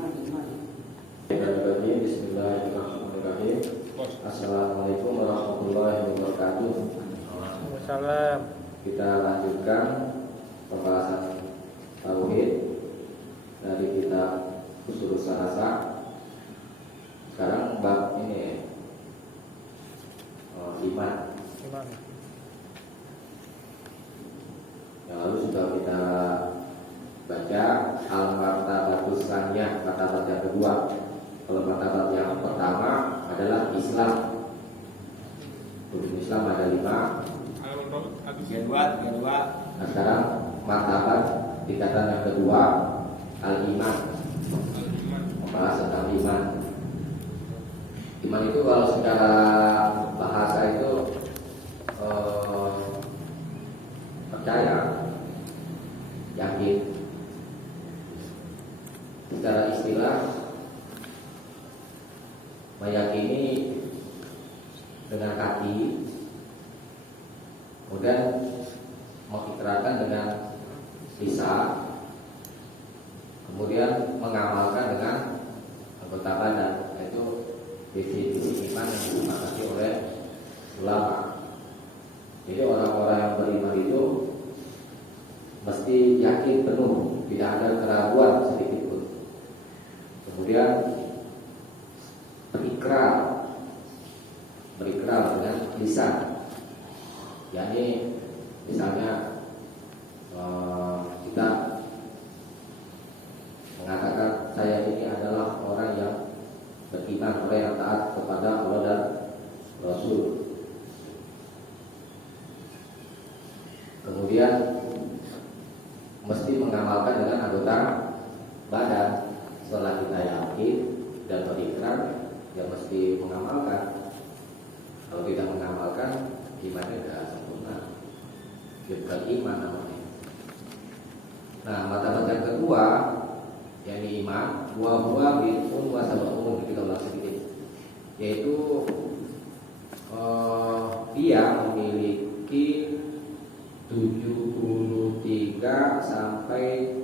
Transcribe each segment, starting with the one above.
Bismillahirrahmanirrahim. Assalamualaikum warahmatullahi wabarakatuh. Waalaikumsalam. Kita lanjutkan pembahasan tauhid dari kitab Ushul Tsalatsa. Sekarang bab ini iman. Yang lalu sudah kita baca al-martabatus tsaniyah, martabat yang kedua. Kalau martabat yang pertama adalah Islam. Rukun Islam ada 5. Kedua. Nah sekarang martabat tingkatan yang kedua al-iman. Membahas tentang iman. Iman itu kalau secara bahasa itu percaya, yakin. Secara istilah meyakini dengan hati, kemudian mengikrarkan dengan lisan, kemudian mengamalkan dengan anggota badan. Itu definisi iman yang disepakati oleh ulama. Jadi orang-orang yang beriman itu mesti yakin penuh, tidak ada keraguan sedikit pun. Kemudian berikrar dengan lisan, yakni misalnya kita mengatakan saya ini adalah orang yang beriman, orang yang taat kepada Allah dan Rasul. Kemudian mesti mengamalkan dengan anggota badan. Setelah kita yakin dan berikrar, ya mesti mengamalkan. Kalau tidak mengamalkan, imannya tidak sempurna. Bukan iman namanya. Nah, martabat yang kedua, yakni iman, wa bid'un wa sab'un, kita ulang sedikit. Yaitu dia memiliki 73 sampai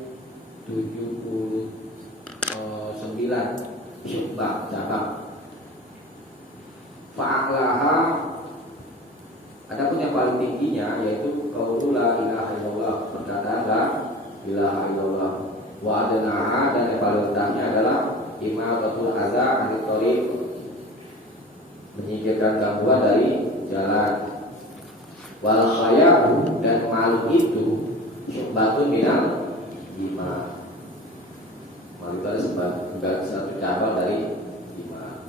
79 syu'bah cabang. Fa'alaha, adapun yang paling tingginya yaitu qaulu la ilaha illallah, perkataan la ilaha illallah. Wa adnaha, dan yang paling rendahnya adalah imatatul adza anit thariq, menyingkirkan gangguan dari jalan. Wal khaya'u, dan malu itu syu'batun minal iman. Malu itu adalah satu cabang dari iman.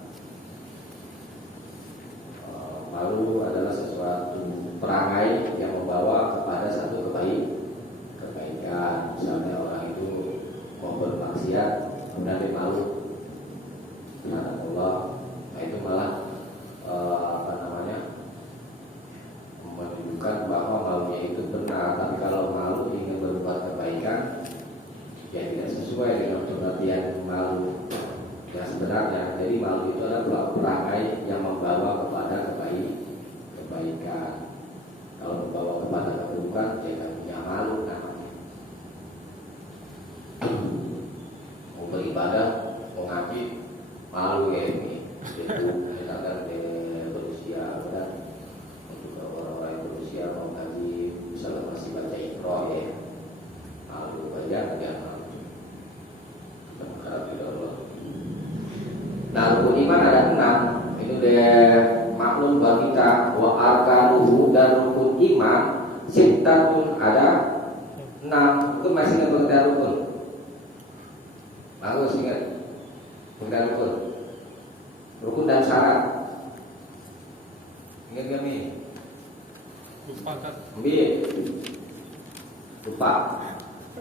Malu adalah sesuatu perangai yang membawa kepada satu kebaikan. Misalnya orang itu mau bermaksiat, kemudian dia malu karena Allah, nah itu malah menunjukkan bahwa malunya itu benar. Tapi kalau malu ingin berbuat kebaikan, ya tidak sesuai dengan pengertian malu yang sebenarnya. Jadi malu itu adalah perangai yang membawa kepada kebaikan. Kalau membawa kepada keburukan, jangan punya malu namanya. Mau beribadah, mau ngaji, malu ya ini. Itu misalkan berusia dan untuk orang-orang yang berusia mau ngaji, misalnya masih baca Iqra ya, malu baca dia malu. Nah, rukun iman ada 6. Ini dia maklum bagi kita. Wa arkanuhu, dan rukun iman sittatun ada 6. Itu masih ingat pengertian rukun? Bagus ingat pengertian rukun. Rukun dan syarat. Ingat gak nih? Lupa kan? Lupa.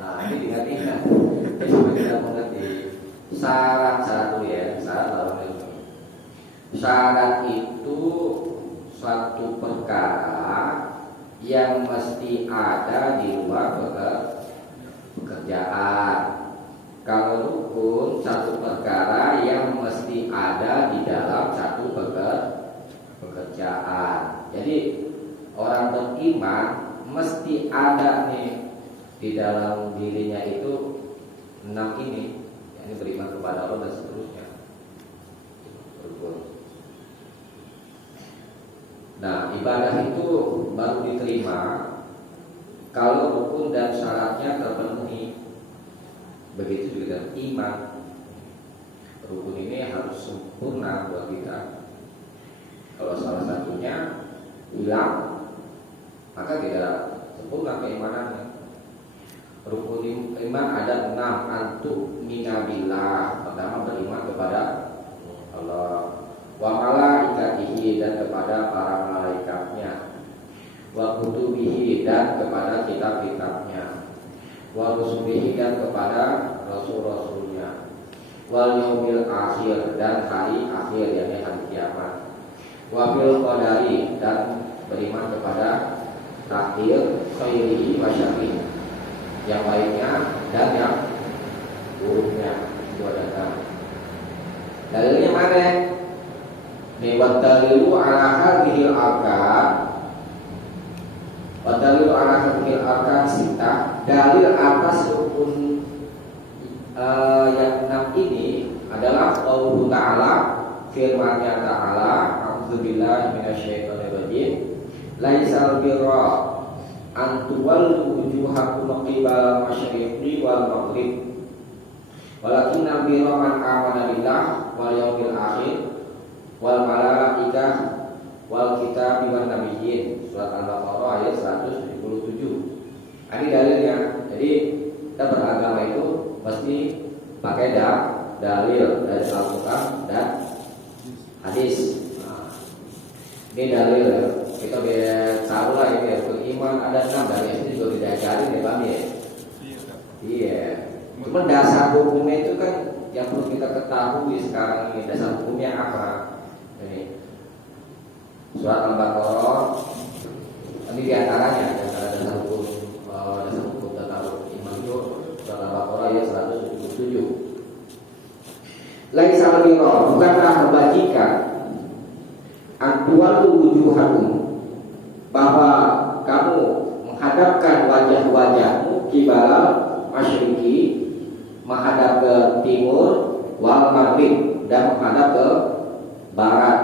Nah, ini diingat-ingat. Jadi supaya kita mengerti. Syarat dulu ya. Syarat itu suatu perkara yang mesti ada di luar pekerjaan. Kalau rukun, satu perkara yang mesti ada di dalam satu pekerjaan. Jadi orang beriman mesti ada nih di dalam dirinya itu 6 ini, ya, ini beriman kepada Allah dan seterusnya. Rukun. Nah, ibadah itu baru diterima kalau rukun dan syaratnya terpenuhi. Begitu juga dengan iman. Rukun ini harus sempurna buat kita. Kalau salah satunya hilang, maka tidak sempurna keimanannya. Rukun iman ada 6. Antu minabillah. Pertama, beriman kepada Allah, wa malaikatihi, dan kepada para malaikatnya, wa kutubihi, dan kepada kitab-kitabnya, wa rusulihi, dan kepada rasul-rasulnya, wal yaumil akhir, dan hari akhir, yakni hari kiamat, wa bil qadari, dan beriman kepada takdir khairihi wa syarrihi, yang baiknya dan yang buruknya. Itu ada. Dalilnya mana? Nih, wa dalilu ala hadhil arkan. Wa dalilu ala hadhil arkan sita. Dalil atas rukun yang 6 ini adalah Allah Ta'ala, firman-Nya Ta'ala, a'udzubillahi minasyaitonir rajim, laisal birra an tuwallu wujuhakum qibala masyriqi wal maghrib, walakinna birra man amana billah wal yaumil akhir wal malaikah wal kitabi wan nabiyyin. Surat Al-Baqarah ayat 177. Ini dalilnya. Jadi kita beragama itu mesti pakai dalil dari Al-Quran dan hadis. Nah, ini dalil ya. Kita tahu lah ini ya. Beriman ada 6, dari itu juga diajarin ya Bang ya. Iya. Cuma dasar hukumnya itu kan yang perlu kita ketahui sekarang ini. Dasar hukumnya apa? Ini surat Al-Baqarah. Ini diantaranya dasar hukum tentang iman itu surat Al-Baqarah ayat 177. Laisa birra, bukanlah kebajikan antuwalu wujuhakum, bahwa kamu menghadapkan wajah-wajahmu kibala masyriqi, menghadap ke timur, wal maghrib, dan menghadap ke barat.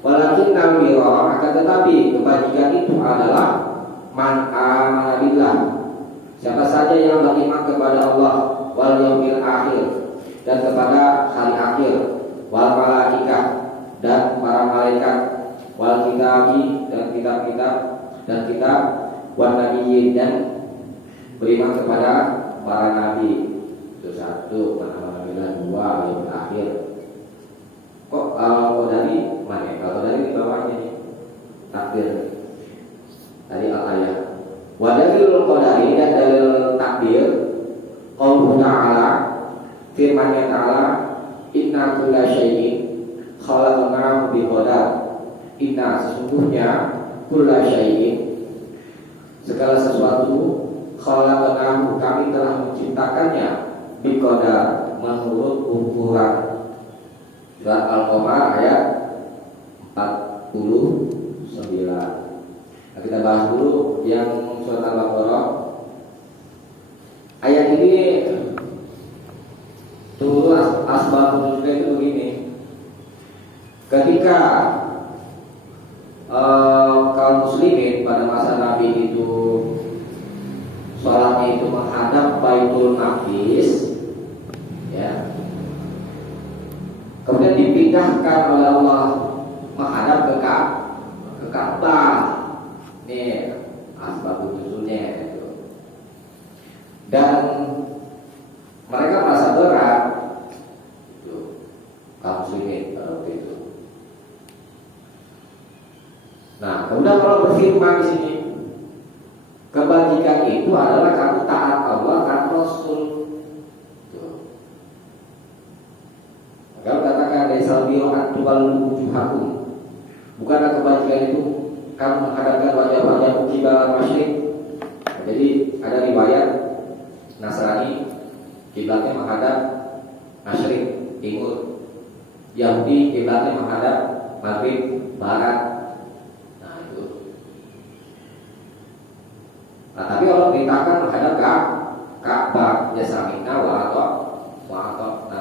Walakin nabira, akan tetapi kebajikan itu adalah man amana billah, siapa saja yang beriman kepada Allah, wal yaumil akhir, dan kepada hari akhir, wal malaikah, dan para malaikat, wal kitabi, dan kitab-kitab, dan kitab, wan nabiyyin, dan beriman kepada para nabi. Itu 1, mana bilang 2, yang akhir. Kok kalau dari mana? Kalau dari di bawahnya nih, takdir dari al-ayat. Wa dalilul qadari, dan dalil takdir qaulullah ta'ala, firman-Nya Ta'ala, inna kulla syai'in khalaqnahu biqadar. Inna, sesungguhnya, kulla syai'in, segala sesuatu, khalaqnahu, kami telah menciptakannya, biqadar, menurut ukuran. Surat Al-Qamar ayat 49. Nah, kita bahas dulu yang surat Al-Baqarah. Ayat ini turun asbab nuzulnya itu begini. Ketika kaum muslimin pada masa Nabi itu sholatnya itu menghadap Baitul Maqdis, ya. Kemudian dipindahkan oleh Allah menghadap ke Ka'bah. Ini asbab nuzulnya itu. Dan mereka merasa berat, kaum muslimin pada waktu itu. Nah, kemudian kalau berfirman di sini, kebajikan itu adalah kamu taat Allah, taat Rasul. Kalau katakan laisal birra tuwallu wujuhakum, bukanlah kebajikan itu kamu menghadapkan wajah-wajah kiblat masyriq. Jadi ada riwayat Nasrani kiblatnya menghadap masyriq, timur. Yahudi kiblatnya menghadap maghrib, barat. Nah itu. Nah, tapi kalau perintahkan menghadap Ka'bah, ya sami'na wa ata'na.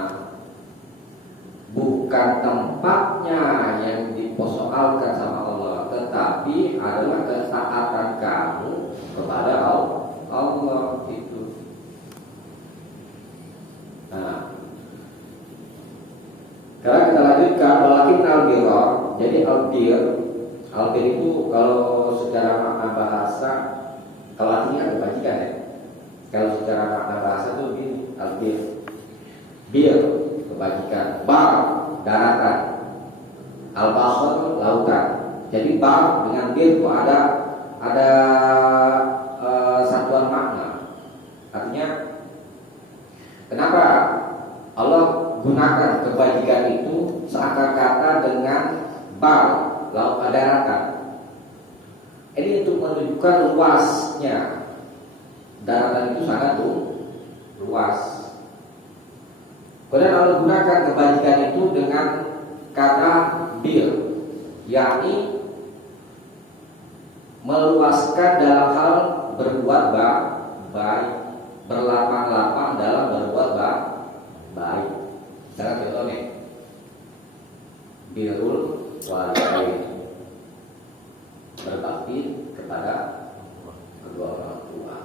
Sekarang kita lanjutkan walakin albirra. Jadi albir itu kalau secara makna bahasa, kalau artinya kebajikan ya. Kalau secara makna bahasa itu begini, albir, bir kebajikan, bar daratan, al-bahr lautan. Jadi bar dengan bir itu ada satuan makna. Artinya kenapa Allah gunakan kebajikan itu seakan kata dengan bar laut daratan. Ini untuk menunjukkan luasnya. Daratan itu sangat luas. Kemudian Allah gunakan kebajikan itu dengan kata bir, yakni meluaskan dalam hal berbuat baik, berlapang-lapang dalam berbuat baik. Misalnya contoh nih, birrul walidain, berbakti kepada kedua orang tua.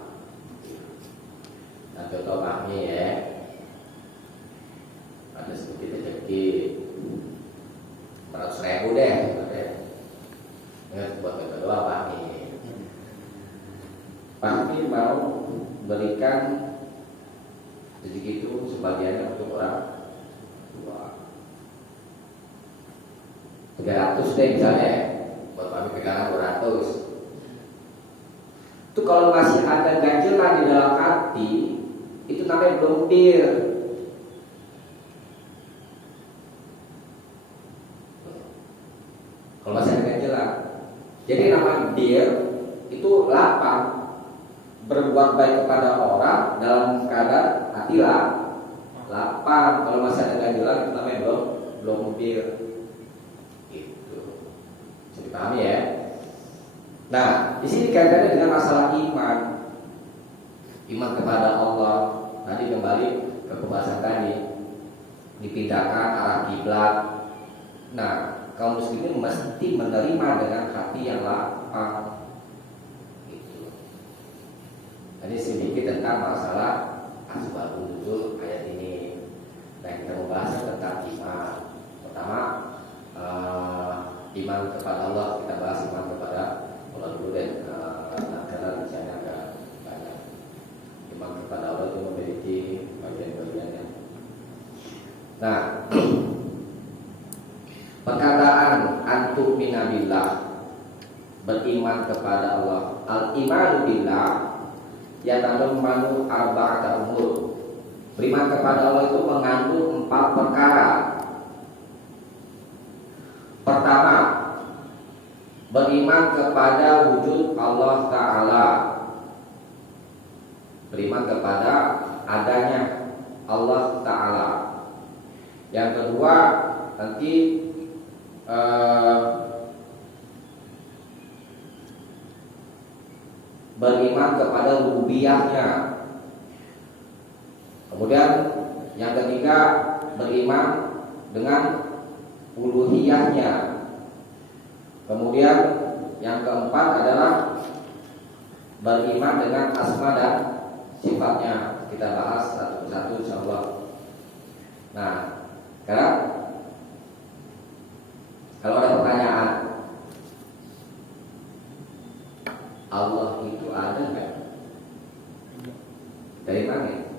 Nah contoh kami ya, ada sedikit rezeki 100.000 deh, buat kedua kami. Pasti mau berikan rezeki itu sebagiannya untuk orang tua. 300 deh misalnya, buat kami pegangan 200. Itu kalau masih ada ganjelan di dalam hati, itu namanya belum bir. Kalau masih ada ganjelan, jadi namanya bir itu lapang, berbuat baik kepada orang dalam keadaan hati lapang. Kalau masih ada ganjelan, itu namanya belum bir. Itu bisa dipahami ya. Nah, di sini kaitannya dengan masalah iman kepada Allah. Nanti kembali ke pembahasan tadi, dipindahkan arah kiblat. Nah, kaum muslimin mesti menerima dengan hati yang lapang. Gitu. Ini sedikit tentang masalah asbabun nuzul ayat ini. Nah, kita membahas tentang iman. Pertama, iman kepada Allah. Kita bahas iman kepada Allah dulu deh, karena bicaranya agak banyak. Iman kepada Allah itu memiliki bagian-bagiannya. Nah, perkataan antum minabillah, beriman kepada Allah. Al-imanu billah yatadammanu arba'ata umur. Beriman kepada Allah itu mengandung 4 perkara. Pertama, beriman kepada wujud Allah Ta'ala. Beriman kepada adanya Allah Ta'ala. Yang kedua, nanti beriman kepada rububiyahnya. Kemudian yang ketiga, beriman dengan uluhiyahnya. Kemudian yang keempat adalah beriman dengan asma dan sifatnya. Kita bahas satu persatu insyaallah. Nah, sekarang kalau ada pertanyaan, Allah itu ada nggak? Dari mana?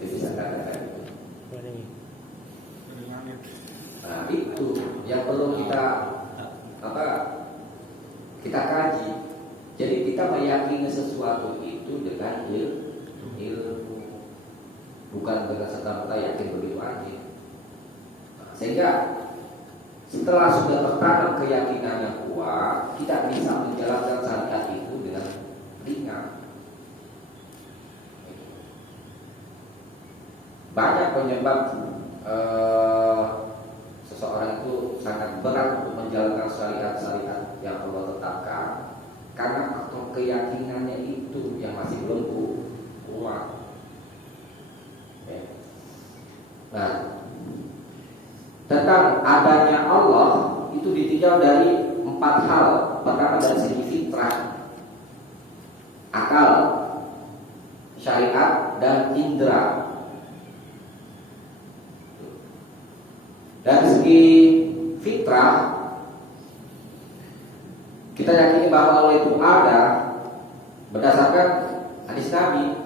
Itu bisa katakan itu. Nah, itu yang perlu kita kita kaji. Jadi kita meyakini sesuatu itu dengan ilmu, bukan dengan serta-merta yakin begitu aja. Nah, sehingga setelah sudah tertanam keyakinannya kuat, kita bisa menjalankan syariat itu dengan ringan. Banyak penyebab seseorang itu sangat berat untuk menjalankan syariat-syariat yang Allah tetapkan karena faktor keyakinannya itu yang masih belum kuat. Ya. Nah, tentang adanya Allah itu ditinjau dari 4 hal. Pertama dari segi fitrah, akal, syariat, dan indera. Dari segi fitrah, kita yakini bahwa Allah itu ada berdasarkan hadis Nabi.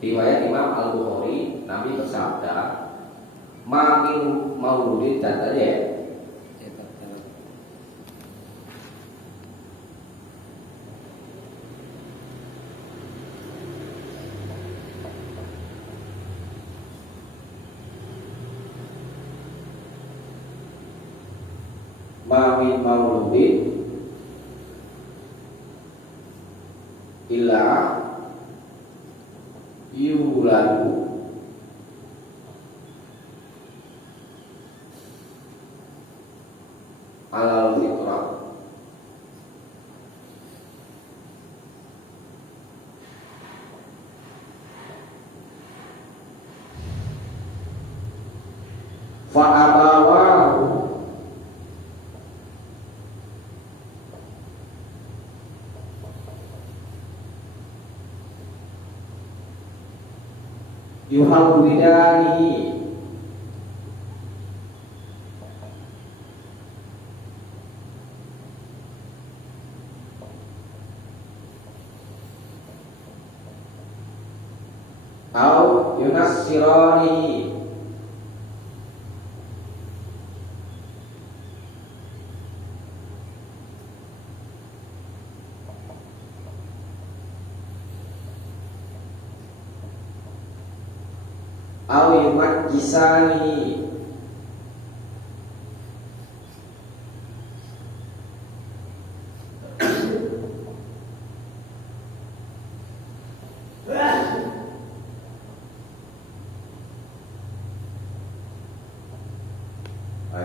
Riwayat Imam Al-Bukhari, Nabi bersabda, "Ma min mauludin," catat ya. Ma min mauludin illa yuladu alal fitrah fa abawahu yuhawwidanihi au yunassiranihi au yumajjisani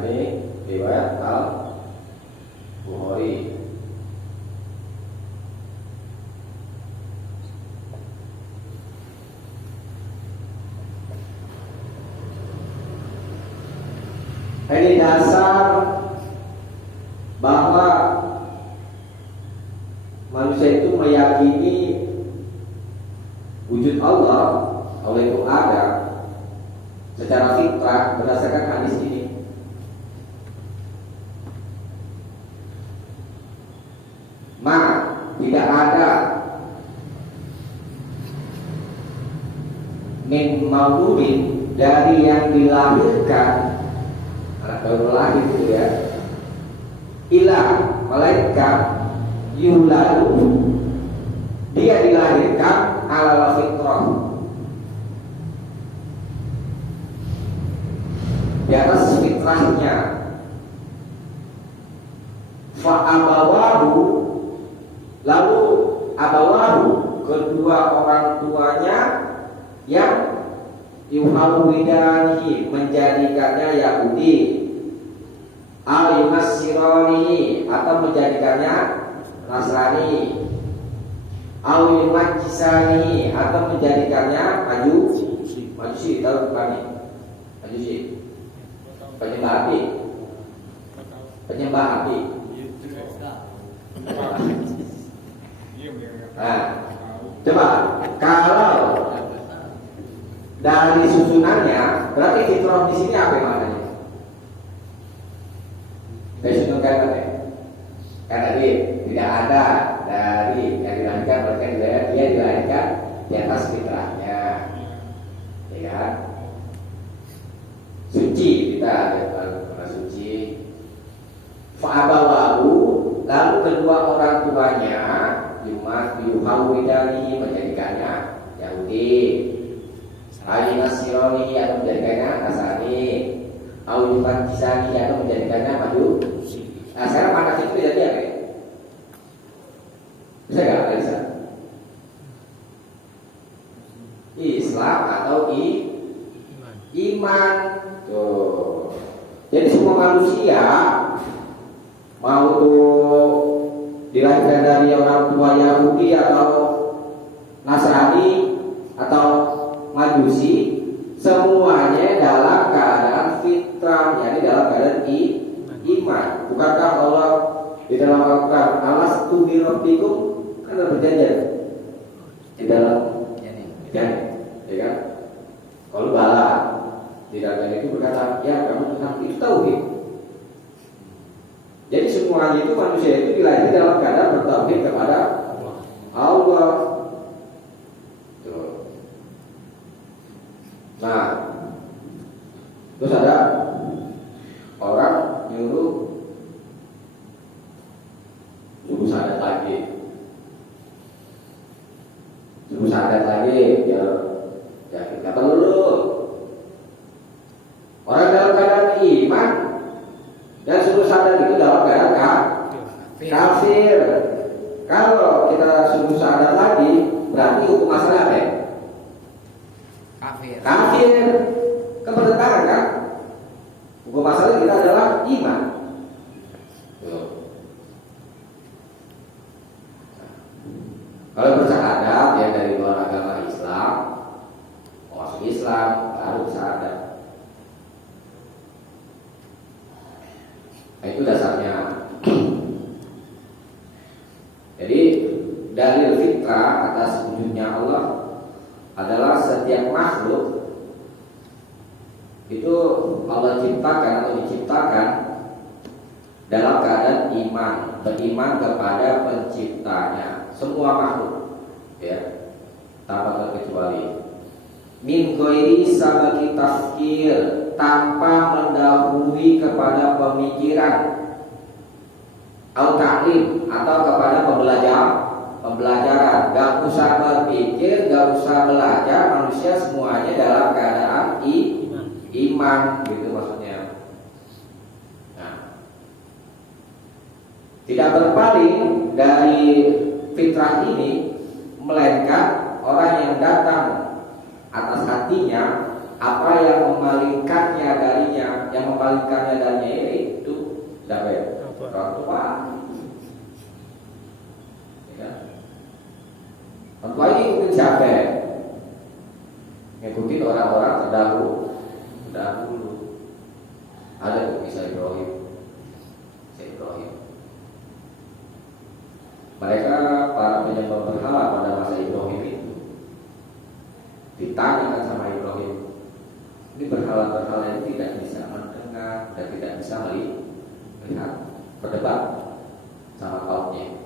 ini riwayat Al-Bukhari. Ini dasar bahwa manusia itu meyakini wujud Allah itu ada secara fitrah berdasarkan hadis ini. Tidak ada min mauludin dari yang dilahirkan, anak baru lahir itu ya, ilah malaikat yuladu, dia dilahirkan ala fitrah, di atas fitrahnya. Fa abawahu, lalu abawahu, kedua orang tuanya yang yuhawwidanihi, menjadikannya Yahudi, al yunassirani, atau menjadikannya Nasrani, al yumajjisani, atau menjadikannya Majusi, tahu bukan nih? Majusi, penyembah api, penyembah api. Nah, coba kalau dari susunannya, berarti fitrah di sini apa maknanya? Dari susunan kata ya? Kan tadi tidak ada dari yang dilahirkan, berarti dia dilahirkan di atas fitrahnya, ya kan? Suci, kita ada suci. Fa'abawahu, lalu kedua orang tuanya yuhawwidanihi, menjadikannya Yahudi, al Nasirani, atau menjadikannya Nasrani, au yumajjisani, atau menjadikannya Majusi. Nah, sekarang mana itu jadi apa? Bisa nggak Alisa? Islam atau iman. Tuh. Jadi semua manusia mau tuh dilahirkan dari orang tua Yahudi atau Nasrani atau Majusi, semuanya dalam keadaan fitrah, yakni dalam keadaan iman. Bukankah Allah di dalam Al-Quran, alastu bi rabbikum, kan ada perjanjian di dalam ya kan? Kalau bala Tidak itu berkata, ya kamu Tuhan itu tauhid. Jadi semuanya itu manusia itu dilahirkan dalam keadaan bertauhid kepada Allah. Tuh. Nah, terus ada orang nyuruh suruh syahadat lagi, biar ya kita perlu. Orang dalam keadaan iman dan suruh syahadat itu dalam keadaan kafir. Kalau kita suruh syahadat lagi, berarti hukum masalah apa? Kafir. Kebertentangan kan? Hukum masalah kita adalah iman. Kalau bersyahadat ya dari luar agama Islam, masuk Islam baru bersyahadat. Nah, itu dasarnya. Jadi dalil fitrah atas wujudnya Allah adalah setiap makhluk itu Allah ciptakan atau diciptakan dalam keadaan iman, beriman kepada penciptanya. Semua makhluk, ya, tanpa terkecuali. Min ghairi sabaqi tafkir, tanpa mendahului kepada pemikiran, atau ta'lim, atau kepada pembelajaran. Gak usah berpikir, gak usah belajar, manusia semuanya dalam keadaan iman, gitu maksudnya. Nah, tidak berpaling dari fitrah ini, melainkan orang yang datang atas hatinya apa yang memalingkannya darinya, itu siapa ya? Orang tua. Ya. Orang tua ini ikutin siapa? Ngikutin orang-orang terdahulu. Ada tuh kisah Ibrahim. Mereka para penyembah berhala pada masa Ibrahim itu ditanyakan sama Ibrahim, ini berhala-berhala ini tidak bisa mendengar dan tidak bisa melihat, berdebat sama kaumnya.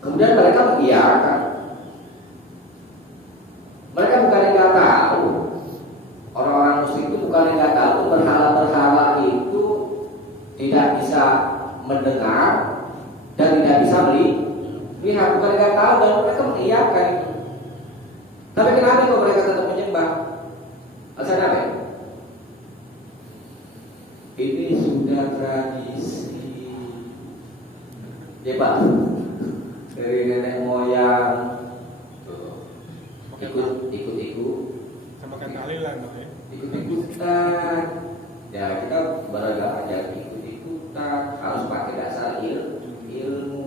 Kemudian mereka mengiyakan. Mereka bukan nggak tahu, orang-orang musyrik itu bukan nggak tahu berhala-berhala itu tidak bisa mendengar dan tidak bisa melihat, bukan nggak tahu, dan mereka mengiyakan. Tapi kenapa kok mereka tetap menyembah? Alasan apa? Ini sudah tradisi, ya Pak, dari nenek moyang, ikut sama kan alilan, ya. ikut-ikutan. Ya kita beragama aja ikut-ikutan, harus pakai dasar ilmu.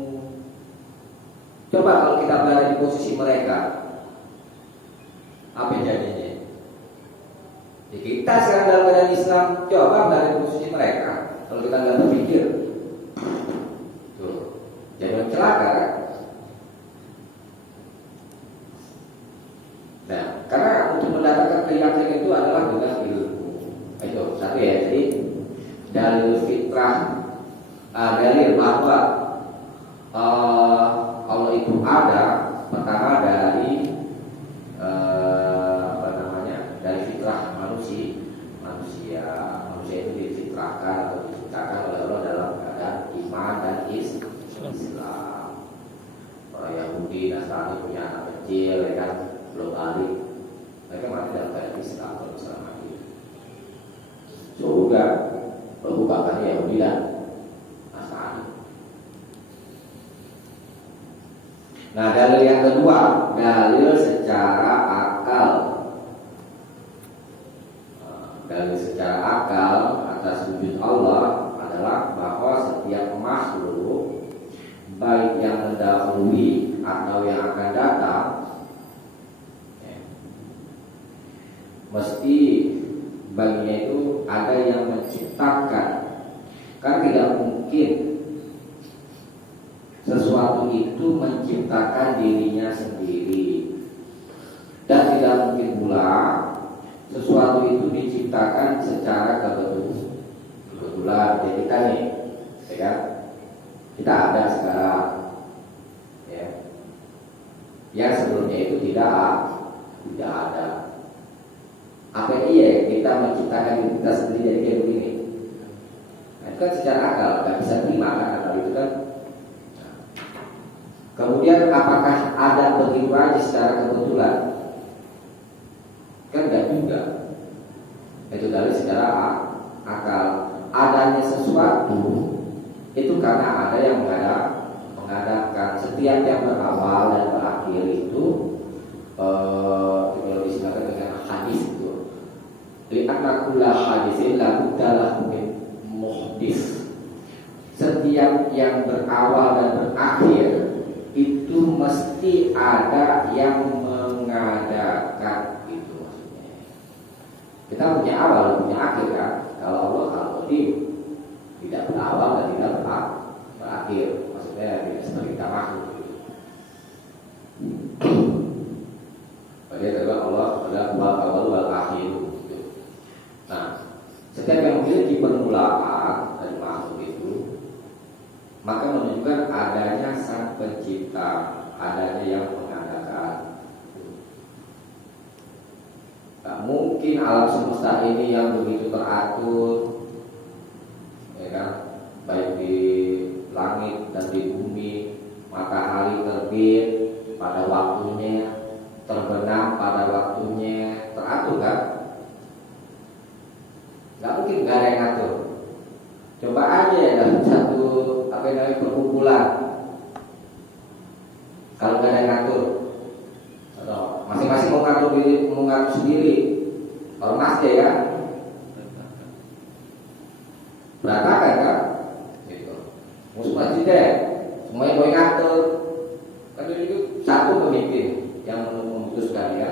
Coba kalau kita berada di posisi mereka, apa jadinya? Ya kita sekarang dalam keadaan Islam, coba berada di posisi mereka. Kalau kita nggak berpikir, tuh, jangan celaka kan? Nah, karena untuk mendatangkan keyakinan itu adalah dengan ilmu. Itu satu ya. Jadi dalil fitrah, dalil bahwa Allah itu ada, pertama dari dari fitrah manusia itu difitrahkan atau diciptakan oleh Allah dalam keadaan iman dan Islam. Orang Yahudi, Nasrani punya anak kecil, ya kan, belum balik, mereka mati dalam keadaan Islam atau Islam mati. Surga berbukakannya Yahudi dan Nasrani. Nah, dalil yang kedua, dalil secara akal. Dalil secara akal atas wujud Allah adalah bahwa setiap makhluk, baik yang mendahului atau yang akan datang, mesti baginya itu ada yang menciptakan. Kan tidak mungkin sesuatu itu menciptakan dirinya sendiri, dan tidak mungkin pula sesuatu itu diciptakan secara kebetulan. Jadi kita nih, ya kan? Kita ada sekarang, ya. Yang sebelumnya itu tidak ada. Apa iya kita menciptakan diri kita sendiri jadi kayak begini? Nah, itu kan secara akal nggak bisa terima kan akal itu kan. Kemudian apakah ada begitu aja secara kebetulan? Kan nggak juga. Itu dari secara akal. Adanya sesuatu itu karena ada yang mengadakan. Setiap yang berawal dan berakhir itu kalau disebutkan dengan hadis itu. Li'anna kulla hadisin la buddalah min muhdis. Setiap yang berawal dan berakhir itu mesti ada yang mengadakan, itu maksudnya. Kita punya awal, punya akhir kan. Kalau Allah tidak berawal dan tidak berakhir, maksudnya tidak seperti kita makhluk. Dia adalah Allah adalah wal awal wal akhir. Nah, setiap yang memiliki permulaan dari makhluk itu, maka menunjukkan adanya sang pencipta, adanya yang mengadakan. Tak mungkin alam semesta ini yang begitu teratur, ya kan? Baik di langit dan di bumi, matahari terbit pada waktunya, terbenam pada waktunya, teratur kan? Gak mungkin gak ada yang ngatur. Coba aja dalam satu perkumpulan, kalau gak ada yang ngatur, atau masing-masing mau ngatur sendiri, ormas deh kan, berantakan kan? Gitu. Musuh masjid deh, semuanya mau ngatur. Kan itu satu pemimpin yang memutuskan ya,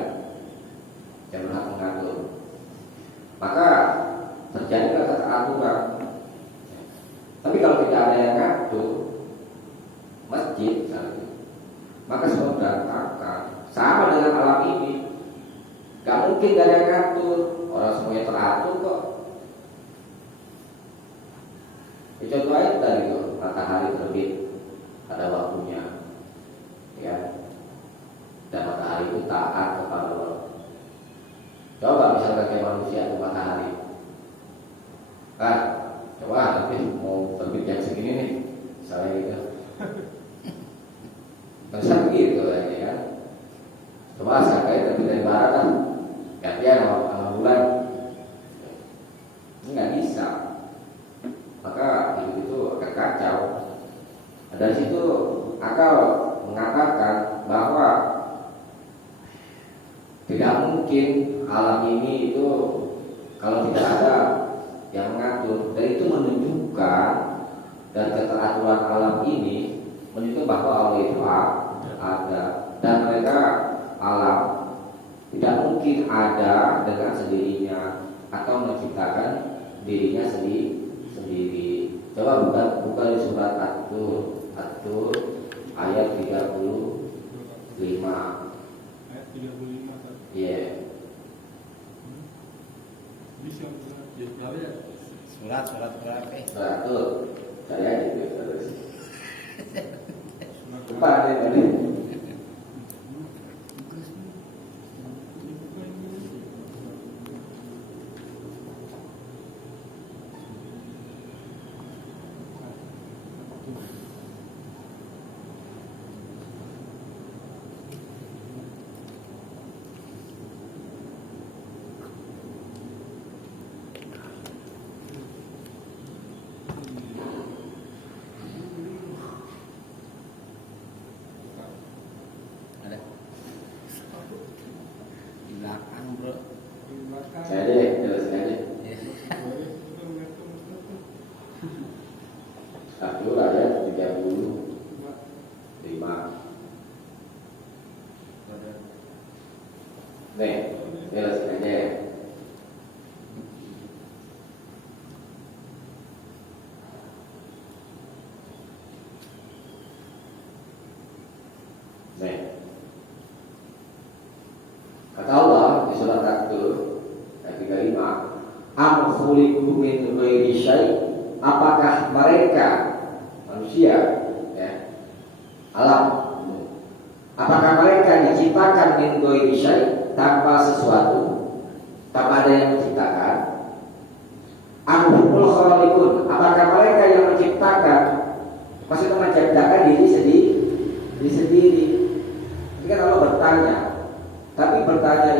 yang berhak mengatur. Maka terjadilah keteraturan. Tapi kalau tidak ada yang ngatur masjid, maka semua berantakan. Sama dengan alam ini, gak mungkin gak ada yang ngatur. Orang semuanya teratur kok. Contoh aja tadi itu, matahari terbit pada waktunya, ya. Dan matahari itu taat kepada Allah. Coba misalkan kayak manusia itu matahari, kan? Coba tapi mau terbit jam segini nih, misalnya gitu. Masa gitu aja ya. Coba sekali terbit dari barat kan, gantian sama bulan. Ini nggak bisa. Maka hidup itu akan kacau. Dari situ akal mengatakan bahwa tidak mungkin alam ini itu kalau tidak ada yang mengatur. Dan itu menunjukkan, dan keteraturan alam ini menunjukkan bahwa Allah itu ada. Dan mereka alam tidak mungkin ada dengan sendirinya atau menciptakan dirinya sendiri. Coba buka di surat At-Tur ayat 35. Ayat 35 kan? Iya. Bisa Surat berapa? Surat Tur. Saya gitu terus. Lupa deh tadi. Ada di belakang, bro. Saya deh, jelasin aja. At-Tur ayat 35. Nih, jelasin aja. Nih, kata Allah di surat At-Tur 35. Am khuliqu min ghairi syai', apakah mereka manusia ya alam, apakah mereka diciptakan min ghairi syai', tanpa sesuatu, tanpa ada yang menciptakan? Am humul khaliqun, apakah mereka yang menciptakan, maksudnya menciptakan diri sendiri. Ini kan Allah bertanya, tapi pertanyaan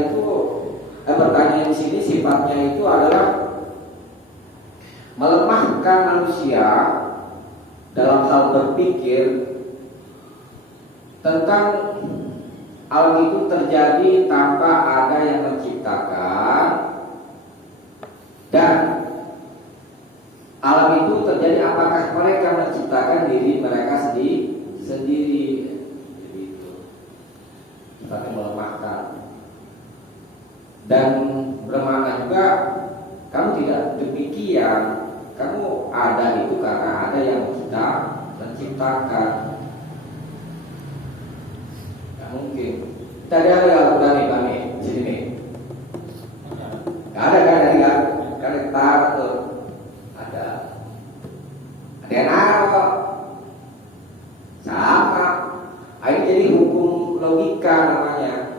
di sini sifatnya itu adalah melemahkan manusia dalam hal berpikir tentang alam itu terjadi tanpa ada yang menciptakan, dan alam itu terjadi apakah mereka menciptakan diri mereka sendiri. Jadi itu sifatnya melemahkan. Dan bermakna juga kamu tidak demikian, kamu ada itu karena ada yang menciptakan. Gak mungkin. Tadi ada Bani di sini nih. Gak ada kan taruh tuh. Ada yang naruh kok. Sama. Ini jadi hukum logika namanya.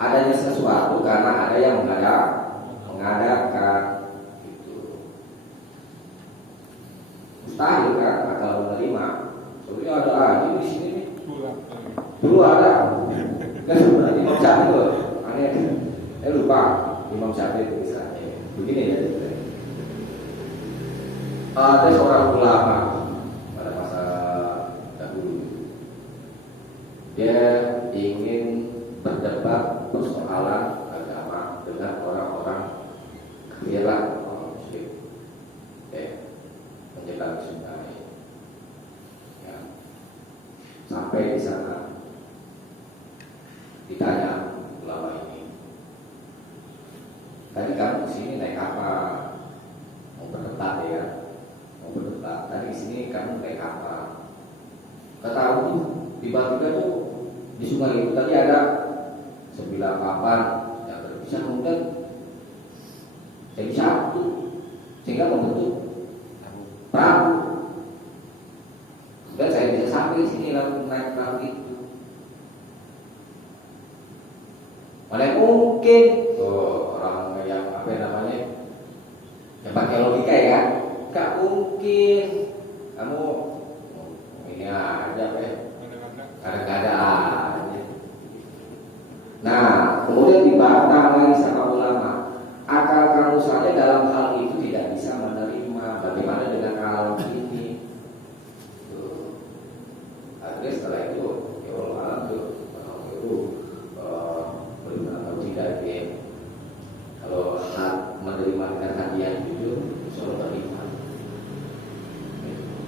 Adanya sesuatu karena ada yang mengadakan gitu. Mustahil kan akal menerima. Soalnya ada lagi di sini nih. Dulu ada. Kan Imam Syafi'i tuh. Aneh. Lupa Imam Syafi'i itu misalnya. Begini ya. Ada seorang ulama pada masa dahulu. Dia ingin berdebat persoalan agama dengan orang-orang kafiran, orang musyrik, menjelang Sunni. Ya. Sampai di sana ditanya ulama ini, tadi kamu kesini naik apa? Mau berdebat ya? Mau berdebat. Tadi kesini kamu naik apa? Ketahu tuh tiba-tiba tuh di sungai itu tadi ada 9 papan yang terpisah, kemudian jadi satu sehingga membentuk perahu. Kemudian saya bisa sampai sini lalu naik perahu itu. Mana mungkin orang yang yang pakai logika ya, gak mungkin kamu ini aja kadang-kadang. Nah, kemudian dibantah lagi sama ulama. Akal kamu saja dalam hal itu tidak bisa menerima. Bagaimana dengan alam ini? Akhirnya setelah itu, ya Allah tuh, itu bagaimana kalau tidak ya? Kalau menerima dengan hadiah jujur, suruh terima.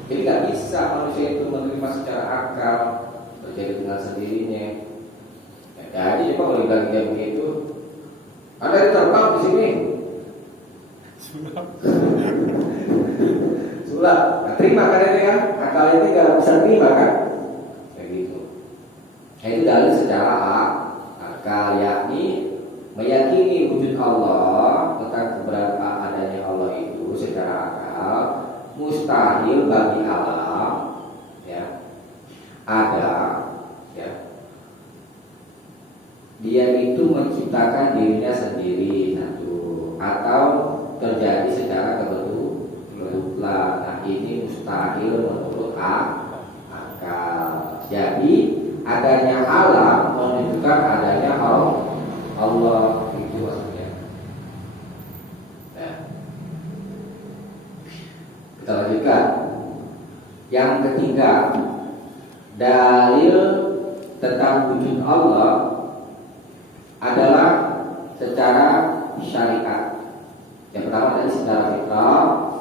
Jadi nggak bisa manusia itu menerima secara akal, terjadi dengan sendirinya. Jadi kalau dibilang kayak begitu, ada yang terbang di sini. Sulap, nggak terima kan ini kan? Akal ini nggak bisa terima kan? Kayak gitu. Nah, itu dalil secara akal, yakni meyakini wujud Allah, tentang keberadaan adanya Allah itu secara akal mustahil bagi alam, ya ada. Dia itu menciptakan dirinya sendiri satu, atau terjadi secara kebetulan. Nah, ini mustahil menurut akal. Jadi adanya alam menunjukkan adanya Allah, itu maksudnya. Nah, kita lanjutkan. Yang ketiga, dalil tentang wujud Allah adalah secara syariat. Yang pertama adalah secara fitrah,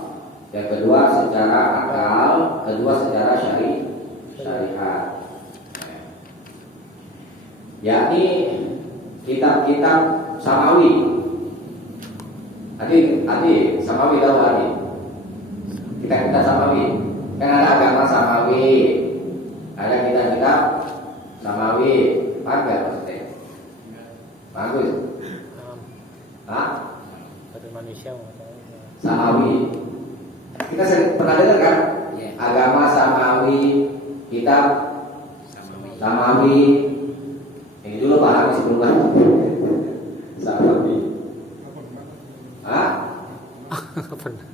yang kedua secara akal, kedua secara syariat. Yakni kitab-kitab samawi. Adi samawi tahu Adi? Kitab-kitab samawi. Kan ada agama samawi, ada kitab-kitab samawi. Pakai maksudnya? Bagus. Hah? manusia Samawi. Kita pernah dengar kan? Iya. Agama Samawi, kitab Samawi. Samawi. Ini dulu paham sebelum Samawi. Hah? pernah.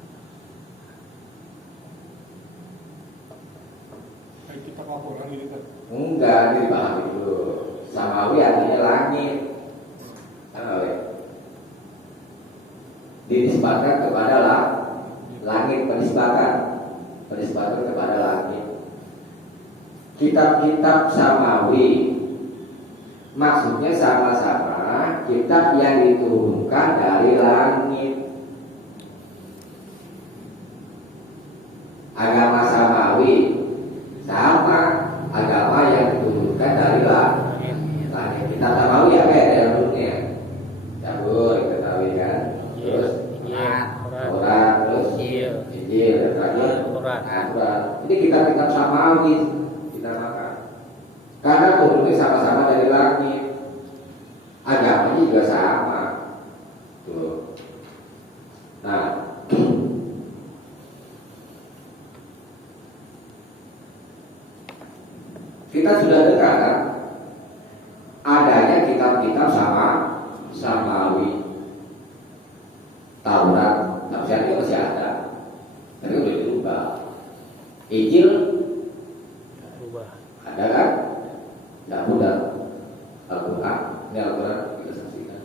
Kayak kita laporan gitu kan. Enggak, ini dipahami dulu. Samawi artinya langit. Samawi. Dinisbatkan kepada langit, penisbatan kepada langit. Kitab-kitab Samawi maksudnya sama-sama kitab yang diturunkan dari langit. Agama Samawi sama agama yang diturunkan dari langit. Kitab Samawi apa ya dalam dunia? Zabur, ketahui kan? Terus Quran, terus Injil, terakhir Al-Quran. Ini kitab-kitab Samawi kita makan. Karena turunnya sama-sama dari langit. Agamanya juga sama. Tuh. Nah, kita sudah dengar kan adanya kitab-kitab Samawi. Taurat, Tafsirnya masih ada, tapi udah dirubah. Injil Berubah. ada kan? Tidak mudah. Al-Quran, ini Al-Quran kita saksikan.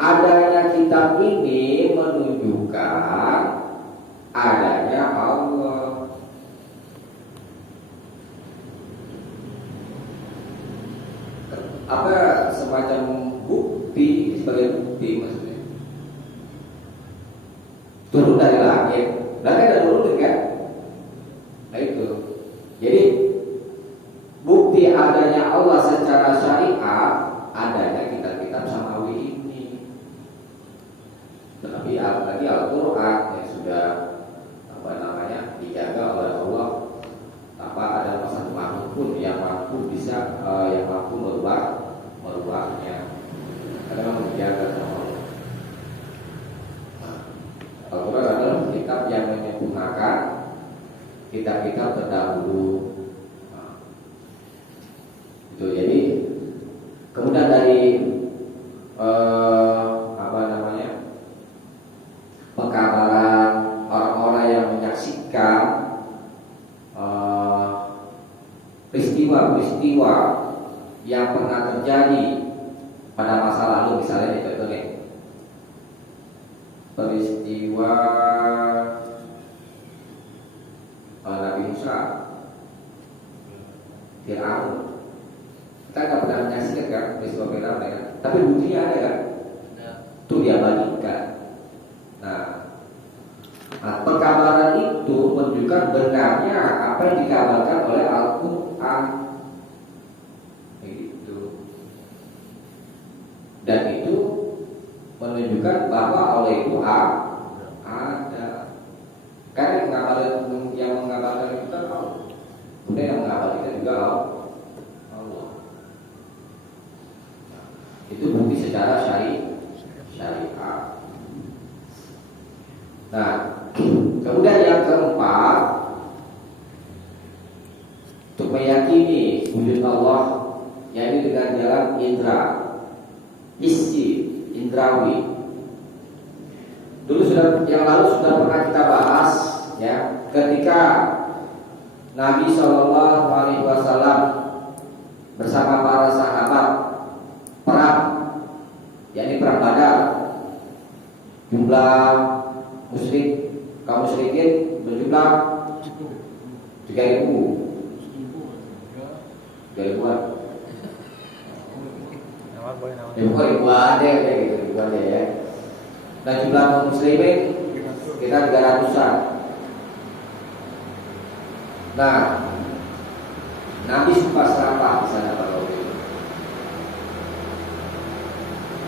Adanya kitab ini menunjukkan adanya Allah. Apa semacam bukti, sebagai bukti maksudnya. Turun dari langit, langit ada turun kan? Nah itu. Jadi bukti adanya Allah secara syariat adanya kitab-kitab Samawi ini. Tetapi lagi Al-Quran yang sudah dijaga oleh Allah tanpa ada satu makhluk pun yang mampu merubahnya. Karena memang dijaga sama Allah. Al-Quran adalah kitab yang menyempurnakan kitab-kitab terdahulu. Itu jadi kemudian dari pengkabaran orang-orang yang menyaksikan peristiwa-peristiwa yang pernah terjadi pada masa lalu, misalnya contohnya peristiwa Nabi Musa, Fir'aun. Kita nggak pernah menyaksikan kan peristiwa Fir'aun ya, tapi buktinya ada kan? Itu dia bagikan. Nah, perkabaran itu menunjukkan benarnya apa yang dikabarkan oleh Al-Quran. Itu. Dan itu menunjukkan bahwa Allah itu ada. Karena yang mengabarkan itu kan Allah. Kemudian yang mengabarkan juga Allah. Itu bukti secara syariat. Nah, kemudian yang keempat, untuk meyakini wujud Allah, yaitu dengan jalan indra, hissi, indrawi. Dulu yang lalu sudah pernah kita bahas, ya, ketika Nabi Shallallahu Alaihi Wasallam bersama para sahabat perang, yakni perang Badar, jumlah kaum musyrikin berjumlah 3.000. 3.000-an. Ya bukan ribuan deh, kayak gitu, ribuan deh ya. Dan jumlah kaum muslimin kita 300-an. Nah, Nabi suka serapah di sana pada waktu itu.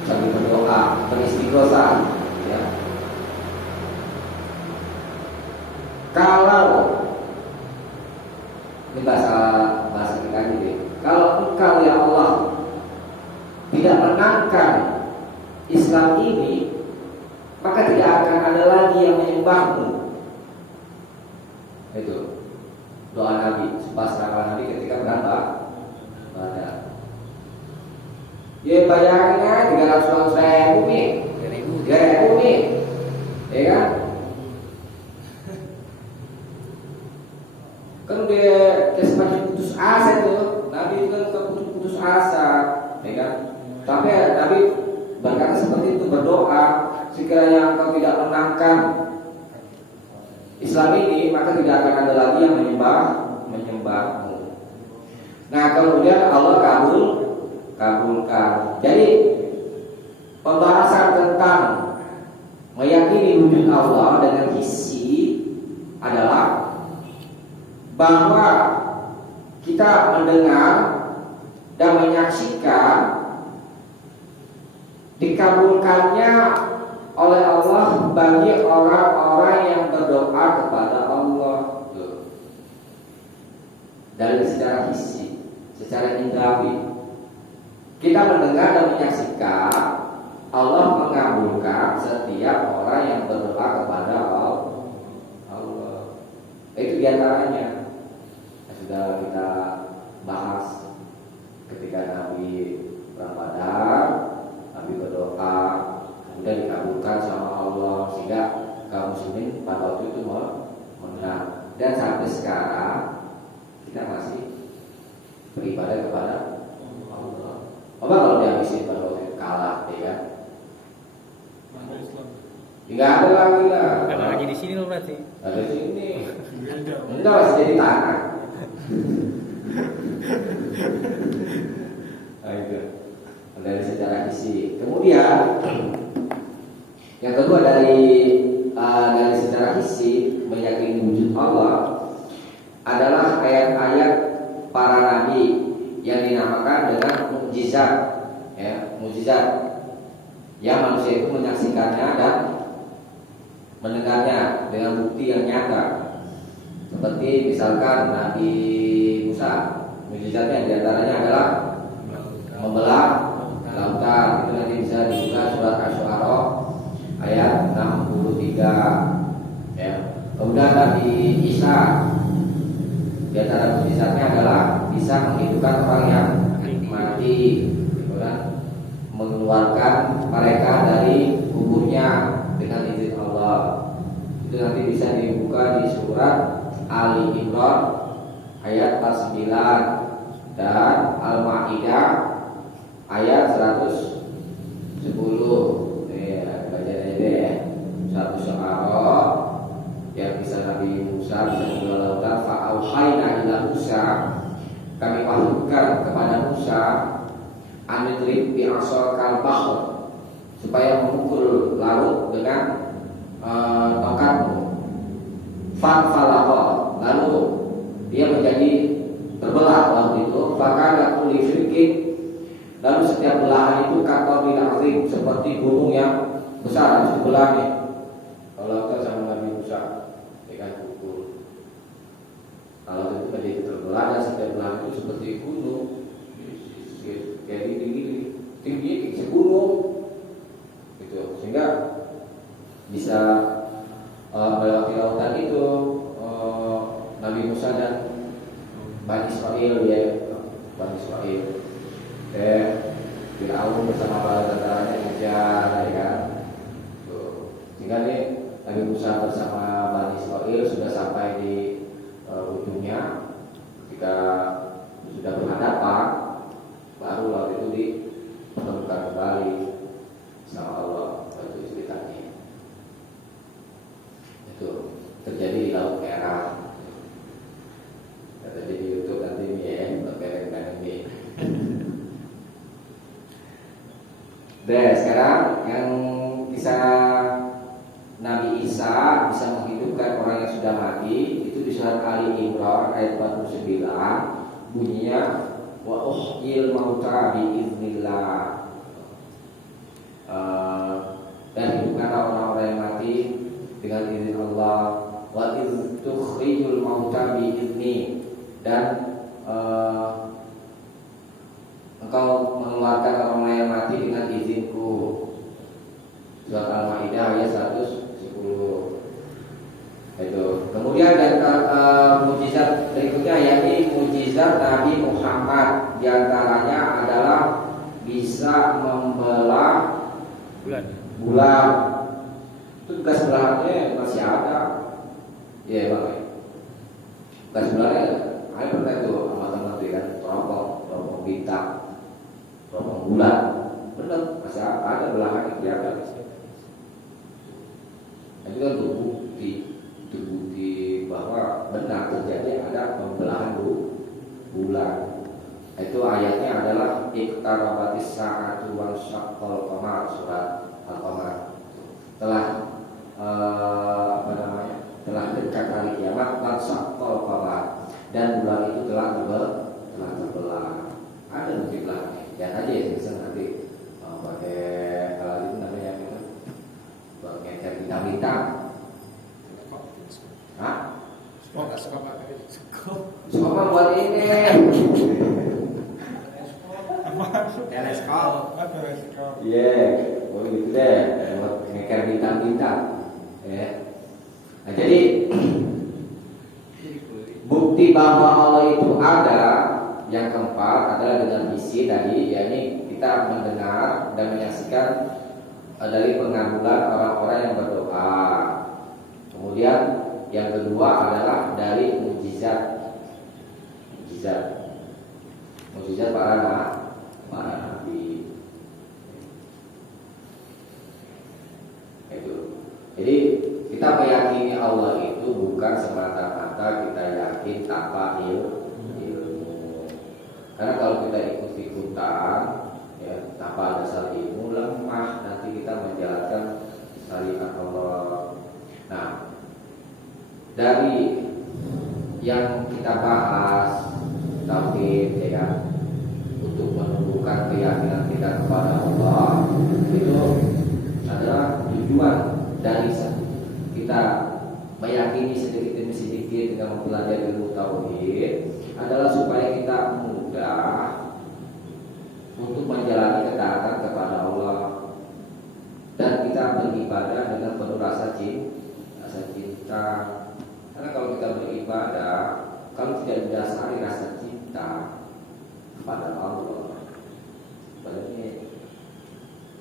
Sambil berdoa, beristighosah, ya. Kalau ini bahasa kita ini, kalau engkau ya Allah tidak menangkan Islam ini, maka tidak akan ada lagi yang menyembahmu. Itu doa Nabi, pasrah Nabi ketika berapa? Badar. Ya bayarnya 300 ribu nih, 3.000 nih, ya kan? Kan dia semacam putus asa tuh, Nabi itu kan putus asa, ya kan? Tapi Nabi berkata seperti itu, berdoa, sekiranya engkau tidak menangkan Islam ini, maka tidak akan ada lagi yang menyembahmu. Nah kemudian Allah kabulkan. Jadi pembahasan tentang meyakini wujud Allah dengan hissi adalah bahwa kita mendengar dan menyaksikan dikabulkannya oleh Allah bagi orang-orang yang berdoa kepada Allah. Dari secara hissi, secara indrawi, kita mendengar dan menyaksikan Allah mengabulkan setiap orang yang berdoa kepada Allah. Itu diantaranya sudah kita bahas ketika Nabi perang Badar, Nabi berdoa, kemudian dikabulkan sama Allah sehingga kaum muslimin pada waktu itu menang. Dan sampai sekarang kita masih beribadah kepada Allah. Apa kalau dihabisin pada waktu itu kalah, ya kan? Mana Islam? Tidak ada lagi lah. Karena lagi di sini loh berarti. Ada di sini. Beda. Enggak masih jadi tanah. Nah, itu dari secara isi. Kemudian yang kedua dari secara isi meyakini wujud Allah adalah ayat-ayat para nabi yang dinamakan dengan mukjizat, ya, mukjizat yang manusia itu menyaksikannya dan mendengarnya dengan bukti yang nyata. Seperti misalkan Nabi Musa, mukjizatnya diantaranya adalah membelah lautan. Itu nanti bisa dibuka surat Asy-Syu'ara ayat 63. Ya. Kemudian Nabi Isa, di antara mukjizatnya adalah bisa menghidupkan orang yang mati, kemudian mengeluarkan mereka dari kuburnya dengan izin Allah. Itu nanti bisa dibuka di surat Ali Imran ayat 49 dan Al-Maidah ayat 110. Ya, baca aja deh ya. Satu Syu'ara yang bisa Nabi Musa bisa membelah lautan. Fa'auhayna ila Musa, kami wahyukan kepada Musa anidrib bi'asakal bahr, supaya memukul laut dengan tongkatmu. Fanfalaqa, lalu dia menjadi terbelah laut itu. Fakana kulli firqin, lalu setiap belahan itu kaqabil azim, seperti gunung yang besar harus dibelah nih. Kalau kita sama Nabi Musa ikan pukul, kalau itu menjadi terbelah dan setiap belahan itu seperti gunung, kayak tinggi segunung gitu, sehingga bisa melewati lautan itu. Nabi Musa dan Bani Israil, ya, Bani Israil, Fir'aun bersama para tentaranya dikejar, ya kan? Sehingga nih Nabi Musa bersama Bani Israil sudah sampai di ujungnya. Ketika sudah berhadapan, baru laut itu ditemukan kembali sama Allah. Itu ceritanya. Itu terjadi di Laut Merah. Terjadi di YouTube nanti nih ya, berkaitan ini. Deh, sekarang yang kisah Nabi Isa bisa menghidupkan orang yang sudah mati itu di surat Ali Imran ayat 49, bunyinya wa uhyil mauta biiznillah. Dan hidupkanlah orang-orang yang mati dengan izin Allah. Wa iz tukhrijul mauta biizni, dan engkau mengeluarkan orang yang mati dengan izinku. Surat Al-Maidah ayat bulan itu bekas belahannya masih ada. Ya bang, bekas belahannya ada pernah itu sama teman tuh kan, teropong bintang, teropong bulan, benar masih ada belahannya kelihatan. Itu kan terbukti bahwa benar terjadi ada pembelahan bulan. Itu ayatnya adalah iqtarabatis sa'atu wa syaqqal qamar, surat Al-Qamar. Telah telah dekat hari kiamat dan syaqqal qamar, dan bulan itu telah terbelah. Ada bukti belahnya. Jangan aja ya bisa nanti pakai alat itu namanya apa? Buat ngecer bintang-bintang. Hah? Skop buat ini. Teleskop. Iya, oh gitu deh, buat ngecer bintang-bintang. Ya. Nah, jadi bukti bahwa Allah itu ada yang keempat adalah dengan misi tadi, yakni kita mendengar dan menyaksikan dari pengabulan orang-orang yang berdoa. Kemudian yang kedua adalah dari mukjizat para nabi. Itu. Jadi kita meyakini Allah itu bukan semata-mata kita yakin tanpa ilmu. Karena kalau kita ikut-ikutan ya, tanpa dasar ilmu lemah nanti kita menjalankan syariat Allah. Nah, dari yang kita bahas tauhid ya kan, untuk menumbuhkan keyakinan kita kepada Allah itu adalah tujuan dari kita meyakini sedikit demi sedikit dengan mempelajari ilmu tauhid adalah supaya kita mudah untuk menjalani ketaatan kepada Allah dan kita beribadah dengan penuh rasa cinta. Karena kalau kita beribadah, kalau tidak didasari rasa cinta kepada Allah, sebenarnya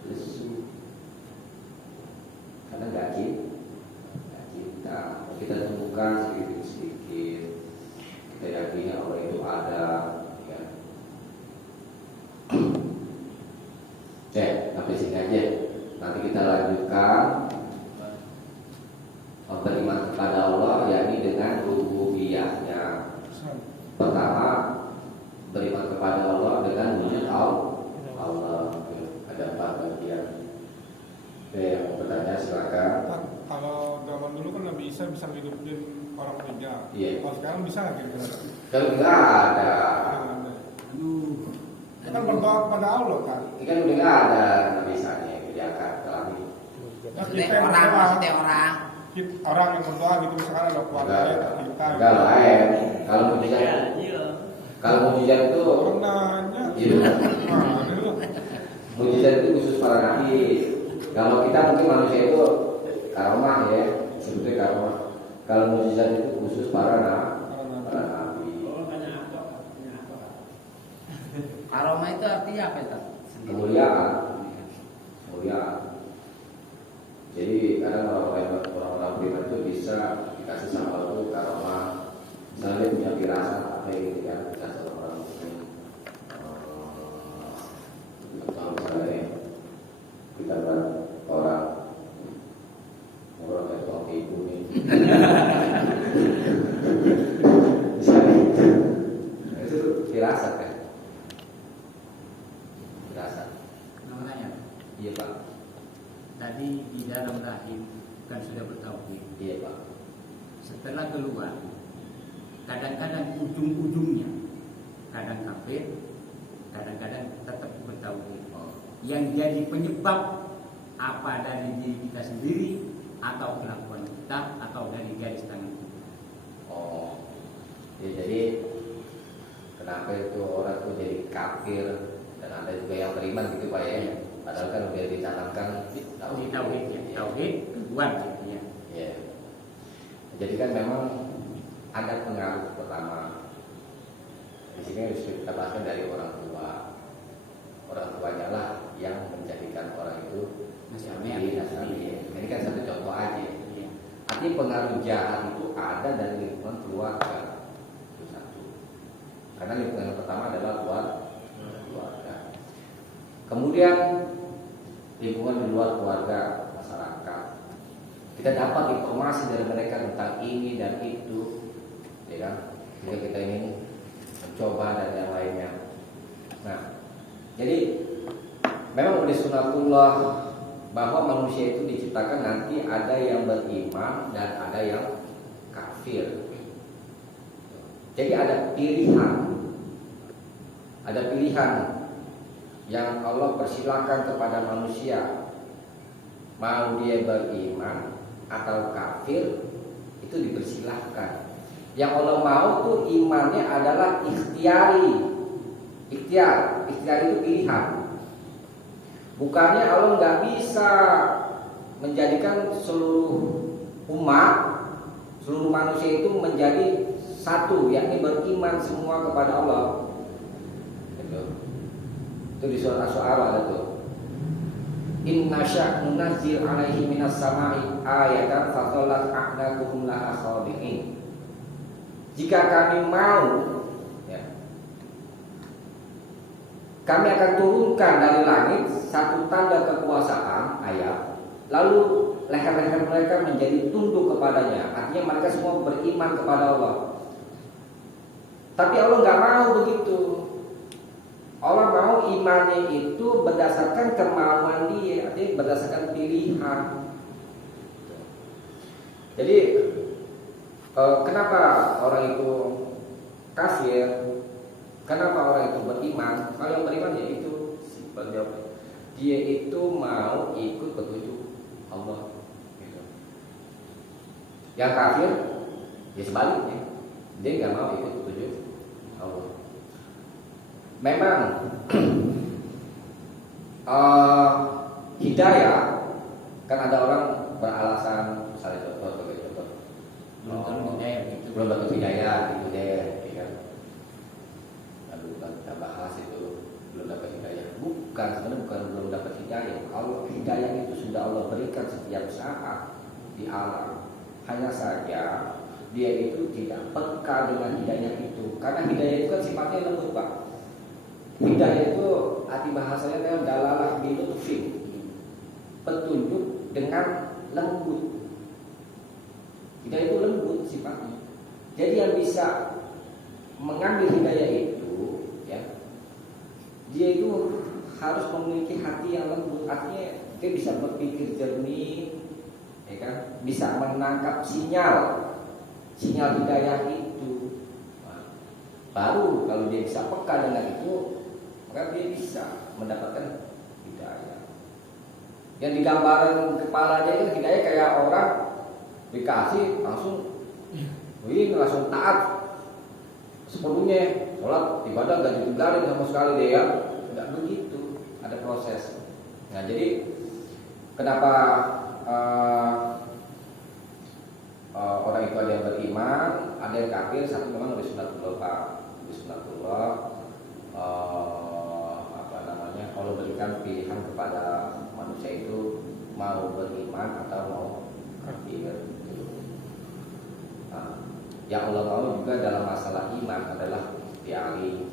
lesu. Karena nggak cinta, kita temukan sedikit demi sedikit. Kita yakini Allah itu ada. Ya. Sampai sini aja. Nanti kita lanjutkan beriman kepada Allah, yakni dengan rububiyahnya. Pertama, beriman kepada Allah dengan wujud Allah. Ada 4 bagian. Yang bertanya silakan. Kalau zaman dulu kan Nabi Isa bisa ngidupin orang meninggal. Iya. Kalau sekarang bisa nggak kira-kira? Kalau enggak ada. Kan berdoa kepada Allah kan. Ini kan udah enggak ada Nabi Isa nya diangkat ke langit. Maksudnya orang. Orang yang berdoa gitu misalkan ada keluarga kita. Enggak lain. Kalau mujizat itu Orang nanya. Iya. Nah, itu. Mujizat itu khusus para nabi. Kalau kita mungkin manusia itu karomah ya, sebetulnya karomah. Kalau mujizat itu khusus para nabi. Aroma itu artinya apa itu? Kemuliaan. Jadi kadang orang-orang beriman itu bisa dikasih sama Allah itu karomah. Misalnya dia punya firasat apa gitu kan, bisa seorang muslim. Kalau misalnya kita buat orang kayak suami ibu nih, misalnya itu firasat kan, firasat. Namanya. Iya Pak. Tadi di dalam rahim kan sudah bertauhid. Iya Pak. Setelah keluar, kadang-kadang ujung-ujungnya, kadang kafir, kadang-kadang tetap bertauhid. Yang jadi penyebab apa dari diri kita sendiri, atau kelakuan kita, atau dari garis tangan kita. Oh, ya jadi kenapa itu orang tuh jadi kafir dan ada juga yang beriman gitu Pak ya? Padahal kan udah ditanamkan Tauhid, tauhid, Tuhan gitu ya. Ya. Jadi kan memang ada pengaruh pertama. Di sini harus kita bahaskan dari orang tua. Orang tuanya lah yang menjadikan orang itu Nasrani. Ini kan satu contoh aja. Iya. Artinya pengaruh jahat itu ada dari lingkungan keluarga. Itu satu. Karena lingkungan yang pertama adalah keluarga. Kemudian lingkungan di luar keluarga, masyarakat. Kita dapat informasi dari mereka tentang ini dan itu, ya kan? Jika kita ingin mencoba dan yang lainnya. Nah, jadi memang udah sunatullah bahwa manusia itu diciptakan nanti ada yang beriman dan ada yang kafir. Jadi ada pilihan yang Allah persilakan kepada manusia, mau dia beriman atau kafir itu dipersilahkan. Yang Allah mau tuh imannya adalah ikhtiar itu pilihan. Bukannya Allah nggak bisa menjadikan seluruh umat, seluruh manusia itu menjadi satu, yakni beriman semua kepada Allah. Itu di surat Asy-Syu'ara ada tuh. Inna sya'nu nazzil 'alaihi minas sama'i ayatan fadhallat a'naquhum laha khadi'in. Jika kami mau, ya, kami akan turunkan dari langit satu tanda kekuasaan, ayat, lalu leher-leher mereka menjadi tunduk kepadanya. Artinya mereka semua beriman kepada Allah. Tapi Allah nggak mau begitu. Allah mau imannya itu berdasarkan kemauan dia, artinya berdasarkan pilihan. Jadi kenapa orang itu kafir? Kenapa orang itu beriman? Kalau yang beriman ya itu simpel jawab. Dia itu mau ikut petunjuk Allah. Gitu. Yang kafir ya sebaliknya, dia nggak mau ikut petunjuk Allah. Memang hidayah kan ada orang beralasan, misalnya contoh Belum hidayah gitu. belum dapat hidayah gitu deh, ya kan? Lalu kita bahas itu belum dapat hidayah. Sebenarnya bukan belum dapat hidayah. Kalau hidayah itu sudah Allah berikan setiap saat di alam. Hanya saja dia itu tidak peka dengan hidayah itu. Karena hidayah itu kan sifatnya lembut, Pak. Hidayah itu arti bahasanya adalah dalalah bilutfin, petunjuk dengan lembut. Hidayah itu lembut sifatnya. Jadi yang bisa mengambil hidayah itu, ya, dia itu harus memiliki hati yang lembut. Artinya dia bisa berpikir jernih, ya kan? Bisa menangkap sinyal hidayah itu. Nah, baru kalau dia bisa peka dengan itu, maka dia bisa mendapatkan hidayah. Yang digambaran kepalanya itu hidayah kayak orang dikasih langsung, ini langsung taat sepenuhnya, sholat ibadah gak ditinggalin sama sekali deh ya. Tidak begitu, ada proses. Nah jadi kenapa orang itu ada yang beriman, ada yang kafir? Satu memang lebih sunatullah, Allah berikan pilihan kepada manusia itu mau beriman atau mau kafir. Nah, yang Allah mau juga dalam masalah iman adalah ikhtiari.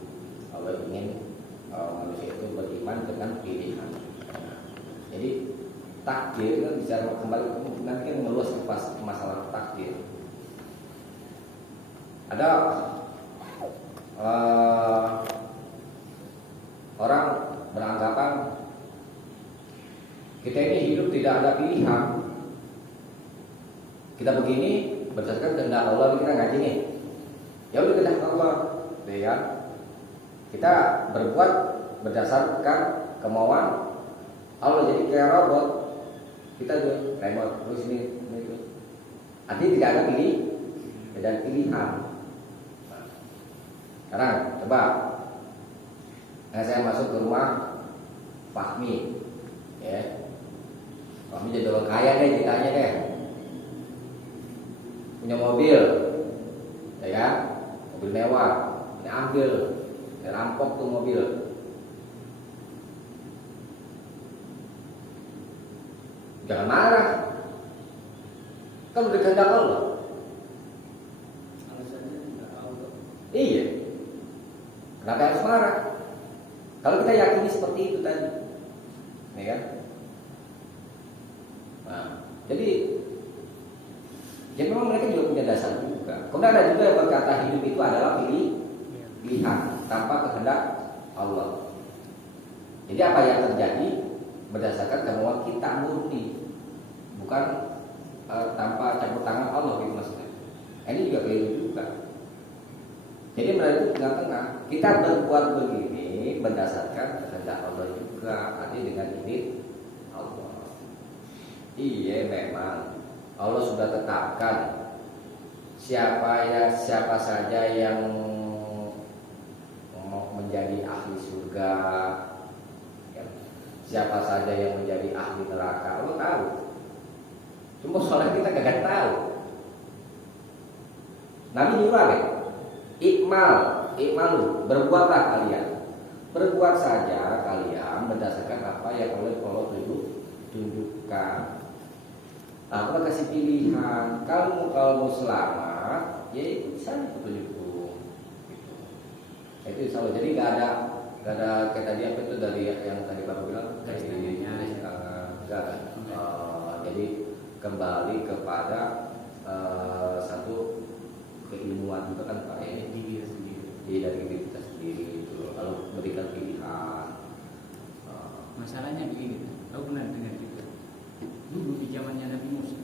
Allah ingin manusia itu beriman dengan pilihan. Jadi takdir kan bisa kembali nanti kan meluas ke masalah takdir. Ada orang beranggapan kita ini hidup tidak ada pilihan. Kita begini berdasarkan kehendak Allah, kita ngaji nih. Ya udah kehendak Allah, ya. Kita berbuat berdasarkan kemauan Allah, jadi kayak robot. Kita juga remote terus ini itu. Artinya tidak ada pilihan. Sekarang coba, saya masuk ke rumah Fahmi, ya. Fahmi jadi orang kaya deh ceritanya deh. Punya mobil, ya kan? Mobil mewah, ini ambil, rampok tuh mobil. Jangan marah. Kan udah kehendak Allah. Alasannya tidak Allah. Iya. Kenapa harus marah? Kalau kita yakini seperti itu tadi, ya kan? Nah, jadi memang mereka juga punya dasar juga. Kemudian ada juga yang berkata hidup itu adalah pilihan tanpa kehendak Allah. Jadi apa yang terjadi berdasarkan kemauan kita murni, bukan tanpa campur tangan Allah gitu maksudnya. Ini juga keliru juga. Jadi berarti tengah-tengah kita berbuat begini berdasarkan kehendak Allah juga, artinya dengan izin Allah. Iya memang Allah sudah tetapkan siapa saja yang mau menjadi ahli surga, ya. Siapa saja yang menjadi ahli neraka Allah tahu. Cuma soalnya kita kagak tahu. Nabi nyuruh apa? Ikmalu, berbuatlah kalian. Berbuat saja kalian berdasarkan apa yang oleh Allah tunjukkan. Aku kasih pilihan. Kamu kalau mau selamat, ya ikut saja petunjukku. Itu insya Allah. Jadi nggak ada kayak tadi apa itu dari yang tadi Bapak bilang dari jadi kembali kepada satu keilmuan itu kan Pak ya, diri sendiri. Dari diri kita sendiri itu kalau berikan pilihan. Masalahnya begini, aku pernah dengar juga. Dulu di zamannya Nabi Musa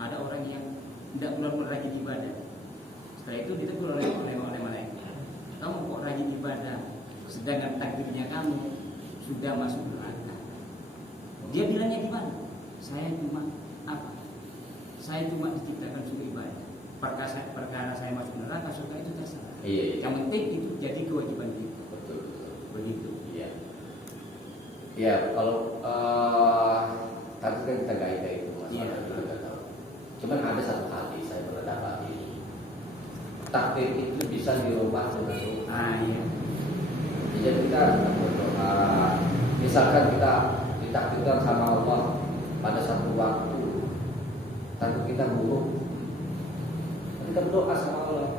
ada orang yang tidak benar-benar rajin ibadah. Setelah itu ditegur oleh malaikat. Kamu kok rajin ibadah, sedangkan takdirnya kamu sudah masuk neraka. Dia bilangnya di mana? Saya cuma diciptakan suka ibadah. Perkara saya masuk neraka surga itu terserah. Iya. Yang penting itu jadi kewajiban kita. Betul. Begitu. Iya. Ya kalau tapi kan kita nggak ada itu masalah Iya. kita nggak tahu. Cuman ada satu hadis saya pernah dapati. Takdir itu bisa dirubah dengan doa. Iya. Jadi kita berdoa. Misalkan kita ditakdirkan sama Allah pada satu waktu, tapi kita buruk. Kita berdoa sama Allah.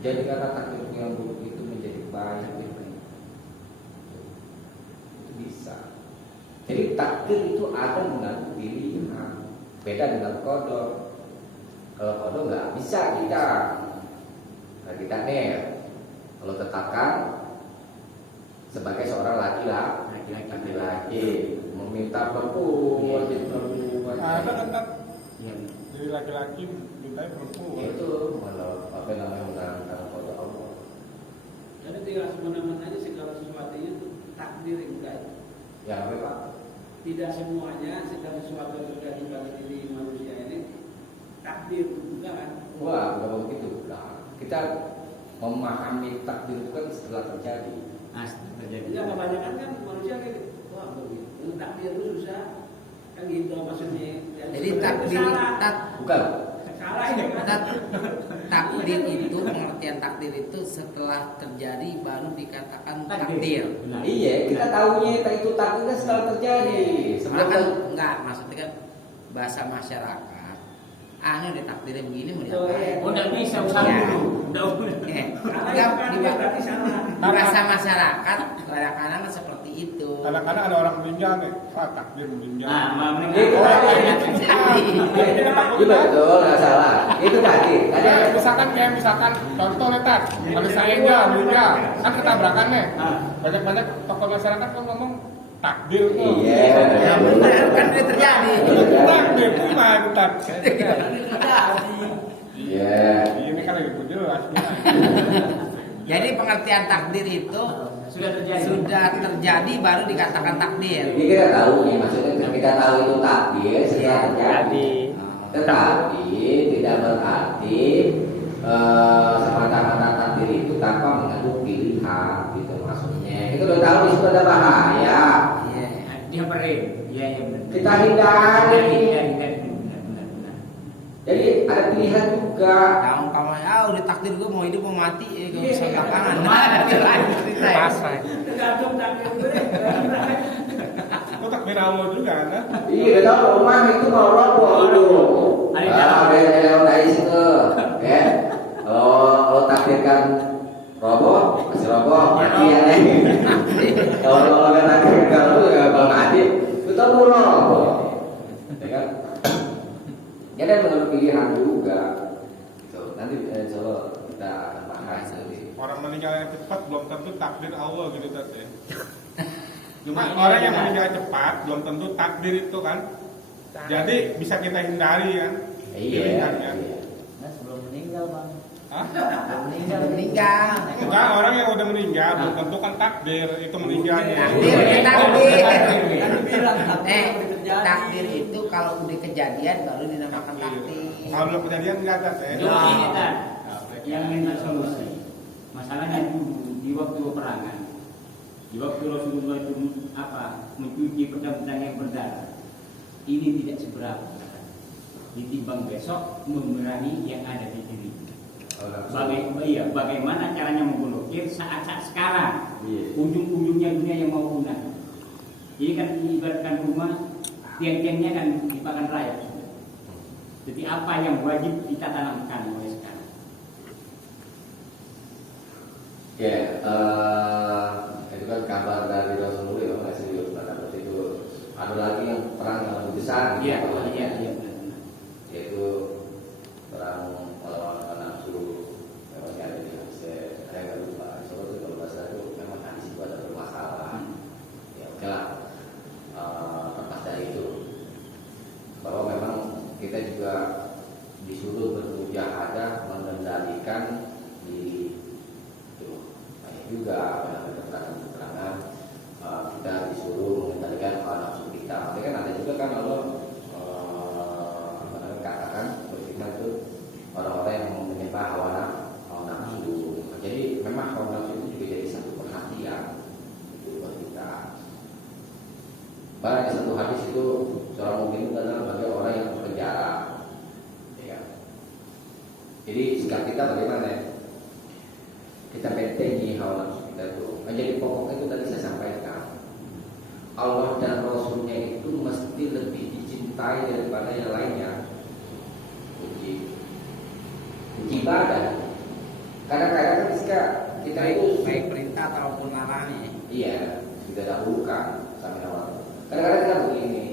Jadi karena takdir yang buruk itu menjadi baik. Itu bisa. Jadi takdir itu ada mengandung pilihan. Beda dengan qadar. Kalau qadar nggak bisa kita. Nah kita nih, kalau tetapkan sebagai seorang laki-laki meminta perempuan jadi perempuan. Ada kan Iya. dari laki-laki minta perempuan. Itu apa namanya menantang qadar Allah. Jadi tinggal semena-mena aja segala sesuatunya itu takdir enggak. Ya apa Pak? Tidak semuanya segala sesuatu yang terjadi pada diri manusia ini takdir enggak kan? Wah, bukan begitu. Nah, kita memahami takdir itu kan setelah terjadi. Terjadi. Enggak, kebanyakan kan manusia kayak gitu. Wah begitu, takdir itu susah kan gitu maksudnya. Jadi takdir Bukan. salah ya kan? takdir itu pengertian takdir itu setelah terjadi baru dikatakan takdir. Benar. Iya, kita tahunya itu takdirnya setelah terjadi. Sebenarnya kan Sebelum enggak, maksudnya kan bahasa masyarakat. Ini udah takdirnya begini mau Oh, iya. diapain? Oh, udah bisa usaha Ya. dulu. Udah. Salah Enggak, ya kan? di Berarti salah. bahasa masyarakat kadang-kadang seperti itu. Kadang-kadang ada orang meninggal nih, Pak takdir meninggal. Nah, itu meninggal. tadi. Kita takut Itu betul, nggak salah. Itu tadi. Tadi misalkan contoh nih Tat, kalau saya meninggal, kan ketabrakan nih. Banyak tokoh masyarakat kan ngomong takdir tuh. Iya. Ya benar kan itu terjadi. Takdir gimana Tat? Iya. Ini kan lebih jelas. Jadi pengertian takdir itu Sudah terjadi. baru dikatakan takdir. Jadi kita tahu nih, maksudnya kita tahu itu takdir setelah terjadi. Tetapi tidak berarti semata-mata takdir itu tanpa mengandung pilihan, gitu maksudnya. Kita udah tahu di situ ada bahaya. Iya. Dia merem. Iya, benar. Kita hindari. Benar. Jadi ada pilihan juga. Kamu udah takdir gue mau hidup mau mati gak bisa belakangan. Mana? Itu lagi cerita ya. Tergantung takdir gue. takbir Allah juga kan? Iya, tahu rumah itu mau roboh dulu. Ada yang dari situ, ya. Kalau takdirkan roboh, masih roboh, mati ya nih. Kalau nggak takdirkan kalau mati, itu roboh. Ya kan? Jadi menurut pilihan juga. So, nanti insya kita akan bahas nanti. Orang meninggal yang cepat belum tentu takdir Allah gitu tadi. Cuma Nah, orang yang iya. meninggal cepat belum tentu takdir itu kan. Jadi bisa kita hindari kan. Iya. Pilihannya. Nah, sebelum meninggal bang. Hah? Meninggal. Enggak, orang yang udah meninggal belum tentu kan takdir itu meninggalnya. Takdir, takdir. Kan bilang Takdir itu kalau udah kejadian baru dinamakan takdir. Kalau belum kejadian enggak ada teh. Cuma ini kan yang minta solusi. Masalahnya dulu di waktu peperangan, di waktu Rasulullah itu mencuci pedang-pedang yang berdarah, ini tidak seberapa. Ditimbang besok memerangi yang ada di diri. Bagaimana caranya memblokir saat-saat sekarang? Iya. Ujung-ujungnya dunia yang mau punah. Ini kan ibaratkan rumah, tiang-tiangnya kan dipakan rayap. Jadi apa yang wajib kita tanamkan mulai sekarang? Ya, itu kan kabar dari Rasulullah yang masih itu. Ada lagi yang perang yang lebih besar, Iya. yaitu perang melawan nafsu. Memang ada di hadis, saya nggak lupa. Soalnya kalau bahasa itu memang hadis itu ada bermasalah. Ya oke lah, lepas dari itu, bahwa memang kita juga disuruh bermujahadah mengendalikan diri. Banyak juga dalam keterangan-keterangan kita disuruh mengendalikan hawa nafsu kita. Tapi kan ada juga kan Allah katakan berfirman itu orang-orang yang menyembah hawa nafsu. Jadi memang hawa nafsu itu juga jadi satu perhatian itu buat kita. Bahkan di satu hadis itu seorang mukmin itu adalah bagi orang yang berpenjara. Ya. Jadi sikap kita bagaimana? Kita bentengi hawa nafsu kita itu. Jadi pokoknya itu tadi saya sampaikan, Allah dan Rasulnya itu mesti lebih dicintai daripada yang lainnya. Uji ibadah. Kadang-kadang ketika kita itu Baik perintah ataupun larangan. iya kita dahulukan sama Allah. Kadang-kadang kita begini.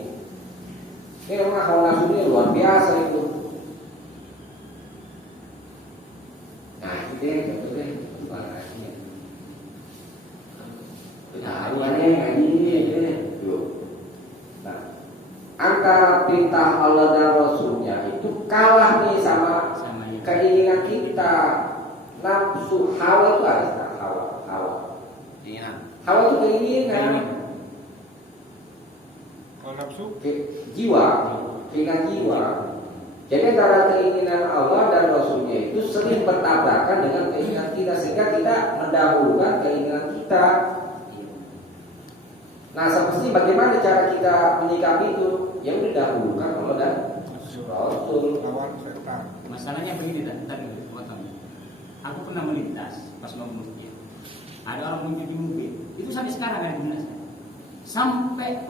Ini memang hawa nafsunya luar biasa itu. Nah itu yang sebetulnya warnanya. Taruhannya kayak gini aja. Nah, antara perintah Allah dan Rasulnya itu kalah nih sama yang keinginan kita. Nafsu hawa itu ada hawa. Hawa itu keinginan. Kalau nafsu Jiwa, keinginan jiwa. Jadi antara keinginan Allah dan Rasulnya itu sering bertabrakan dengan keinginan kita, sehingga kita mendahulukan keinginan kita. Nah, semestinya bagaimana cara kita menyikapi itu? Yang didahulukan Allah dan Rasul. lawan setan. Masalahnya begini tadi potong. Aku pernah melintas pas mau masjid. Ada orang mencuci mobil. Itu sampai sekarang ada di benak saya. Sampai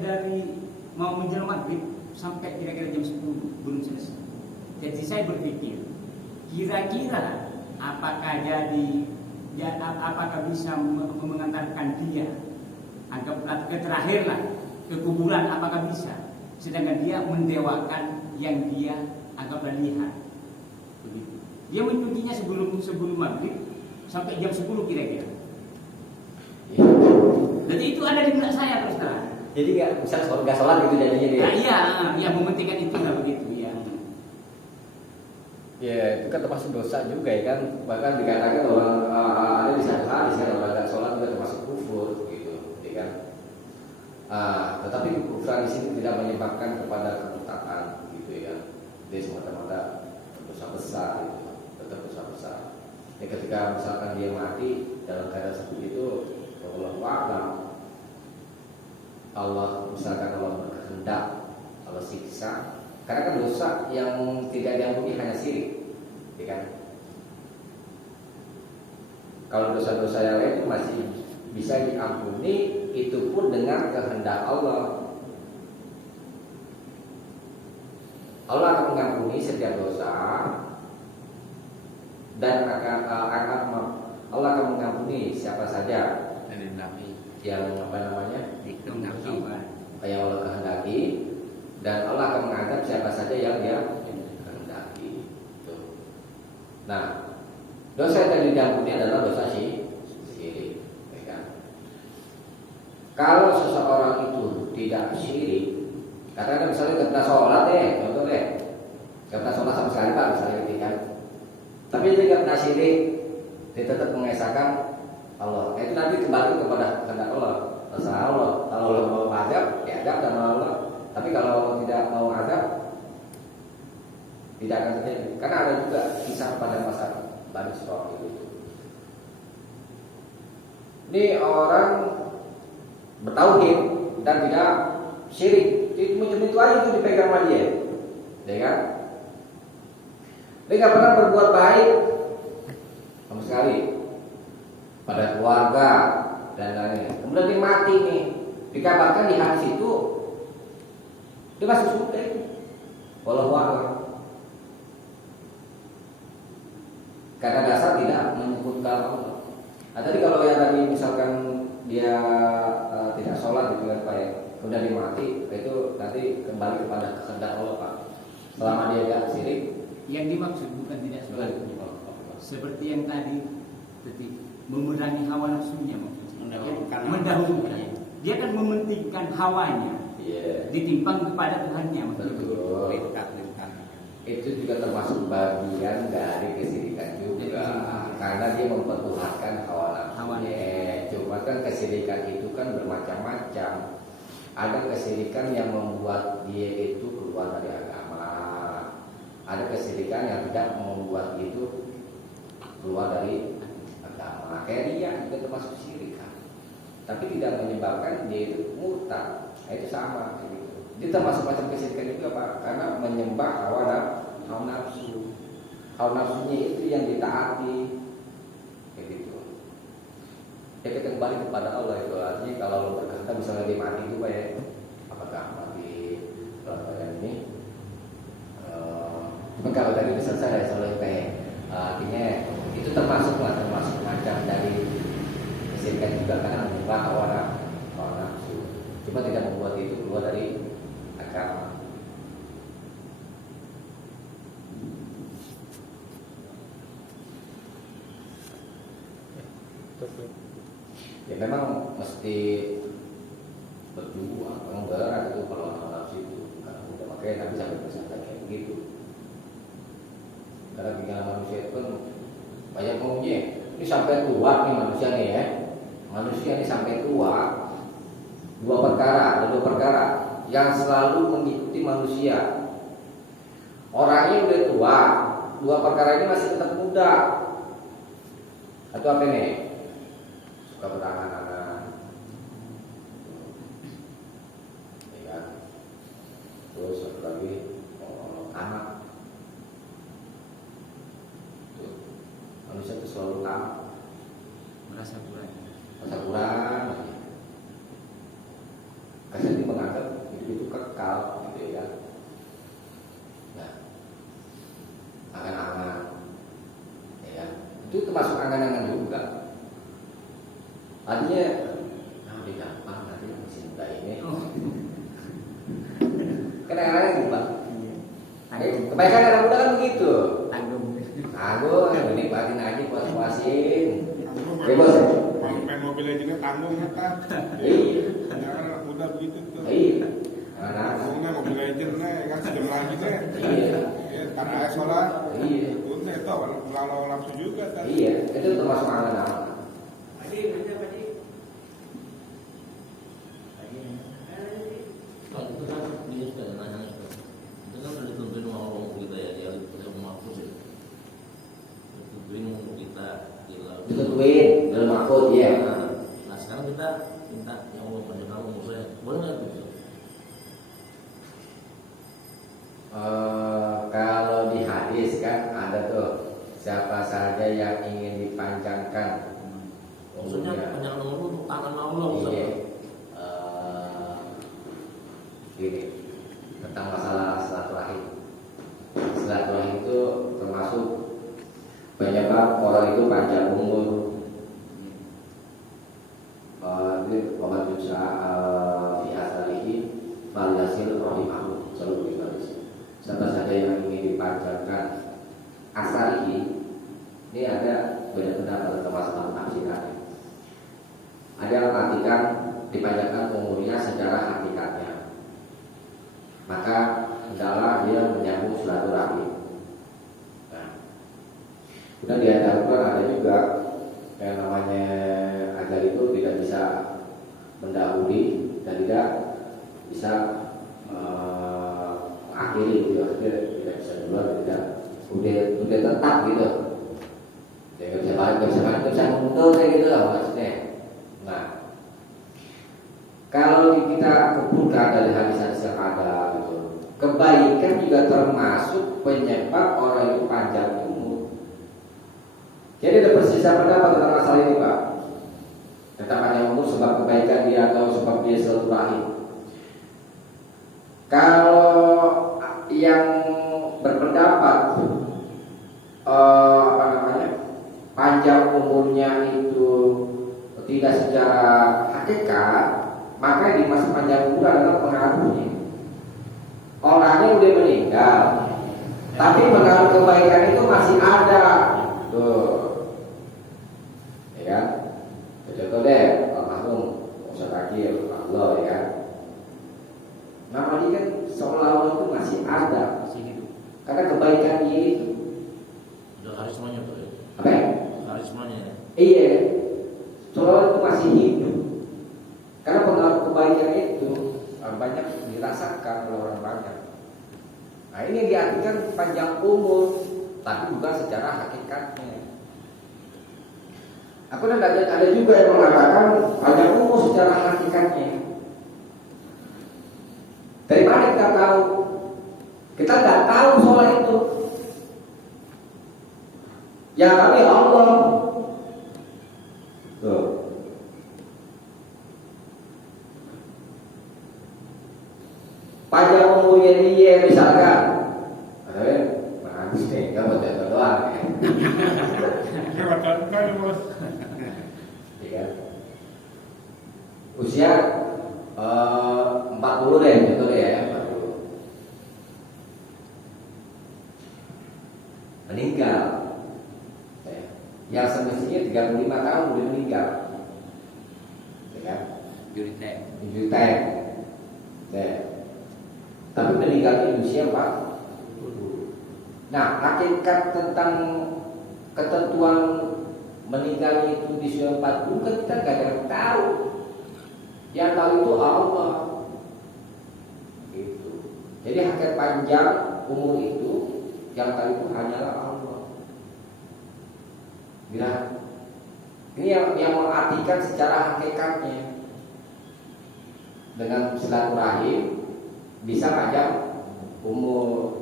dari mau menjelang maghrib sampai kira-kira jam 10 belum selesai. Jadi saya berpikir, kira-kira apakah bisa mengantarkan dia, anggaplah ke terakhir lah, ke kuburan, apakah bisa? Sedangkan dia mendewakan yang dia anggaplah lihat. Begitu. Dia mencucinya sebelum maghrib sampai jam 10 kira-kira. Jadi itu ada di benak saya terus terang. Jadi nggak sholat gitu jadinya dia. Nah, iya, mementingkan itu lah begitu ya. Ya itu kan termasuk dosa juga ya kan. Bahkan dikatakan orang ada di satu hadis kan orang nggak sholat juga termasuk kufur gitu, ya kan. Tetapi kekufuran di sini tidak menyebabkan kepada kemurtadan gitu ya. Dia semata-mata dosa besar gitu, tetap dosa besar. Ya, ketika misalkan dia mati dalam keadaan seperti itu, Allah misalkan Allah berkehendak, Allah siksa. Karena kan dosa yang tidak diampuni hanya syirik, ya kan? Kalau dosa-dosa yang lain itu masih bisa diampuni itu pun dengan kehendak Allah. Allah akan mengampuni setiap dosa dan Allah akan mengampuni siapa saja yang yang Allah kehendaki, dan Allah akan mengadab siapa saja yang Dia kehendaki. Nah, dosa yang tadi diampuni adalah dosa syirik. Ya kan? Kalau seseorang itu tidak syirik, katakan misalnya kita sholat contoh kita sholat sama sekali Pak, misalnya gitu kan, tapi dia tidak pernah syirik, dia tetap mengesahkan Allah. Itu nanti kembali kepada kehendak Allah, terserah Allah. Kalau Allah mau azab, ya azab sama Allah. Tapi kalau Allah tidak mau azab, tidak akan terjadi. Karena ada juga kisah pada masa Bani Israil itu. Ini orang bertauhid dan tidak syirik. Itu aja itu dipegang sama dia, ya kan? Dia nggak pernah berbuat baik sama sekali pada keluarga dan lainnya. Kemudian dia mati nih, dikabarkan di hadis itu dia masuk surga itu. Wallahu a'lam. Karena dasar tidak menyebutkan Allah. Nah, tadi kalau yang tadi misalkan dia tidak sholat gitu kan Pak ya, kemudian dia mati, itu nanti kembali kepada kehendak Allah Pak. Selama dia tidak syirik. Yang dimaksud bukan tidak sholat, seperti yang tadi memerangi hawa nafsunya maksudnya. Mendahulukan. Dia kan mementingkan hawanya, ditimpang kepada Tuhannya maksudnya. Itu juga termasuk bagian dari kesyirikan juga, karena dia mempertuhankan hawa nafsunya. Cuma kan kesyirikan itu kan bermacam-macam. Ada kesyirikan yang membuat dia itu keluar dari agama. Ada kesyirikan yang tidak membuat itu keluar dari agama. Kayak dia juga termasuk syirik kan, tapi tidak menyebabkan dia itu murtad. Itu sama gitu. Dia termasuk macam kesyirikan juga Pak, karena menyembah hawa nafsu. Hawa nafsunya itu yang ditaati, kayak gitu. Ya kita kembali kepada Allah itu. Artinya kalau lo berkata misalnya dia mati itu Pak ya, apakah mati ini? Cuma kalau tadi bisa saya selalu artinya itu termasuk macam dari kesyirikan juga, karena menyembah hawa nafsu. Cuma tidak membuat itu keluar dari agama. Ya memang mesti berjuang, memang berat itu kalau hawa nafsu itu. Karena udah makanya Nabi sampai bersabda kayak begitu. Karena pikiran manusia itu kan banyak maunya. Ini sampai tua nih manusia nih ya. Manusia ini sampai tua. Ada dua perkara yang selalu mengikuti manusia. Orangnya udah tua, dua perkara ini masih tetap muda. Atau apa nih? Suka berangan-angan, ya kan? Terus satu lagi anak. Manusia itu selalu merasa kurang. Kasih dia menganggap hidup itu kekal, gitu ya. Nah, angan-angan, ya, itu termasuk angan-angan juga. Artinya, dia gampang nanti mesin muda ini. Kadang-kadang gitu Pak. Kebanyakan anak muda kan begitu. Tanggung, nikmatin aja, puas-puasin. Ya bos. Main mobil aja juga tanggung kan? Iya. Jangan udah begitu tuh. Iya. Tanggungnya mobil aja kan sejam lagi nih. Iya. Karena sholat. Iya. Udah itu kalau nafsu juga kan. Iya. Itu termasuk angan-angan. Kalau itu kan dia sudah nanya itu kan sudah ditentuin sama Allah kita ya, dia sudah mahfuz ya. Ditentuin untuk kita Ditentuin dalam mahfuz ya. Nah sekarang kita minta ya Allah panjang umur saya, boleh nggak itu? Kalau di hadis kan ada tuh, siapa saja yang ingin dipanjangkan Maksudnya panjang umur untuk tangan Allah. Iya. penyebab orang itu panjang umur. Ini Muhammad Musa di asalihi Falilasil Rohimahu selalu dibalik. Siapa saja yang ingin dipanjangkan asalihi, ini ada beda pendapat termasuk penafsiran. Ada yang mengatakan dipanjangkan umurnya secara hakikatnya, maka hendaklah dia menyambung silaturahmi. Nah, kemudian di ayat Al-Quran ada juga yang namanya agar itu tidak bisa mendahului dan tidak bisa mengakhiri gitu, tidak bisa duluan, tidak udah tetap gitu. Ya nggak bisa balik, nggak bisa mundur kayak gitu lah maksudnya. Nah, kalau kita kumpulkan dari hadis-hadis yang ada gitu, kebaikan juga termasuk penyebab orang itu panjang umur. Jadi ada persisa pendapat tentang masalah ini, Pak. Tentang panjang umur sebab kebaikan dia atau sebab dia silaturahim. Kalau yang berpendapat panjang umurnya itu tidak secara hakikat, maka di masa panjang umur adalah pengaruhnya. Orangnya udah meninggal, tapi pengaruh kebaikan itu masih ada. Tuh, ya kan? Contoh deh, almarhum Ustaz Akil, Allah ya kan. Nama dia kan seolah-olah itu masih ada, Masih hidup. karena kebaikan dia itu. Udah karismanya tuh ya. Apa ya? Karismanya ya. Iya, seolah-olah itu masih hidup. Karena pengaruh kebaikan itu banyak dirasakan oleh orang banyak. Nah ini yang diartikan panjang umur, tapi bukan secara hakikatnya. Aku dan ada juga yang mengatakan panjang umur secara hakikatnya. Dari mana kita tahu? Kita nggak tahu soal itu. Yang tahu ya Allah. Tuh. Panjang umurnya dia misalkan, menangis nih, nggak mau jatuh doang. Ya. Usia 40 deh, contoh deh ya, 40. Meninggal. Yang semestinya 35 tahun udah meninggal. Ya kan? Jutek. Tapi meninggalnya di usia 40. Nah, hakikat tentang ketentuan meninggalnya itu di usia 40 kan kita gak ada yang tahu. Yang tahu itu Allah. Gitu. Jadi hakikat panjang umur itu yang tahu itu hanyalah Allah. Bila ini yang mengartikan secara hakikatnya dengan silaturahim bisa panjang umur.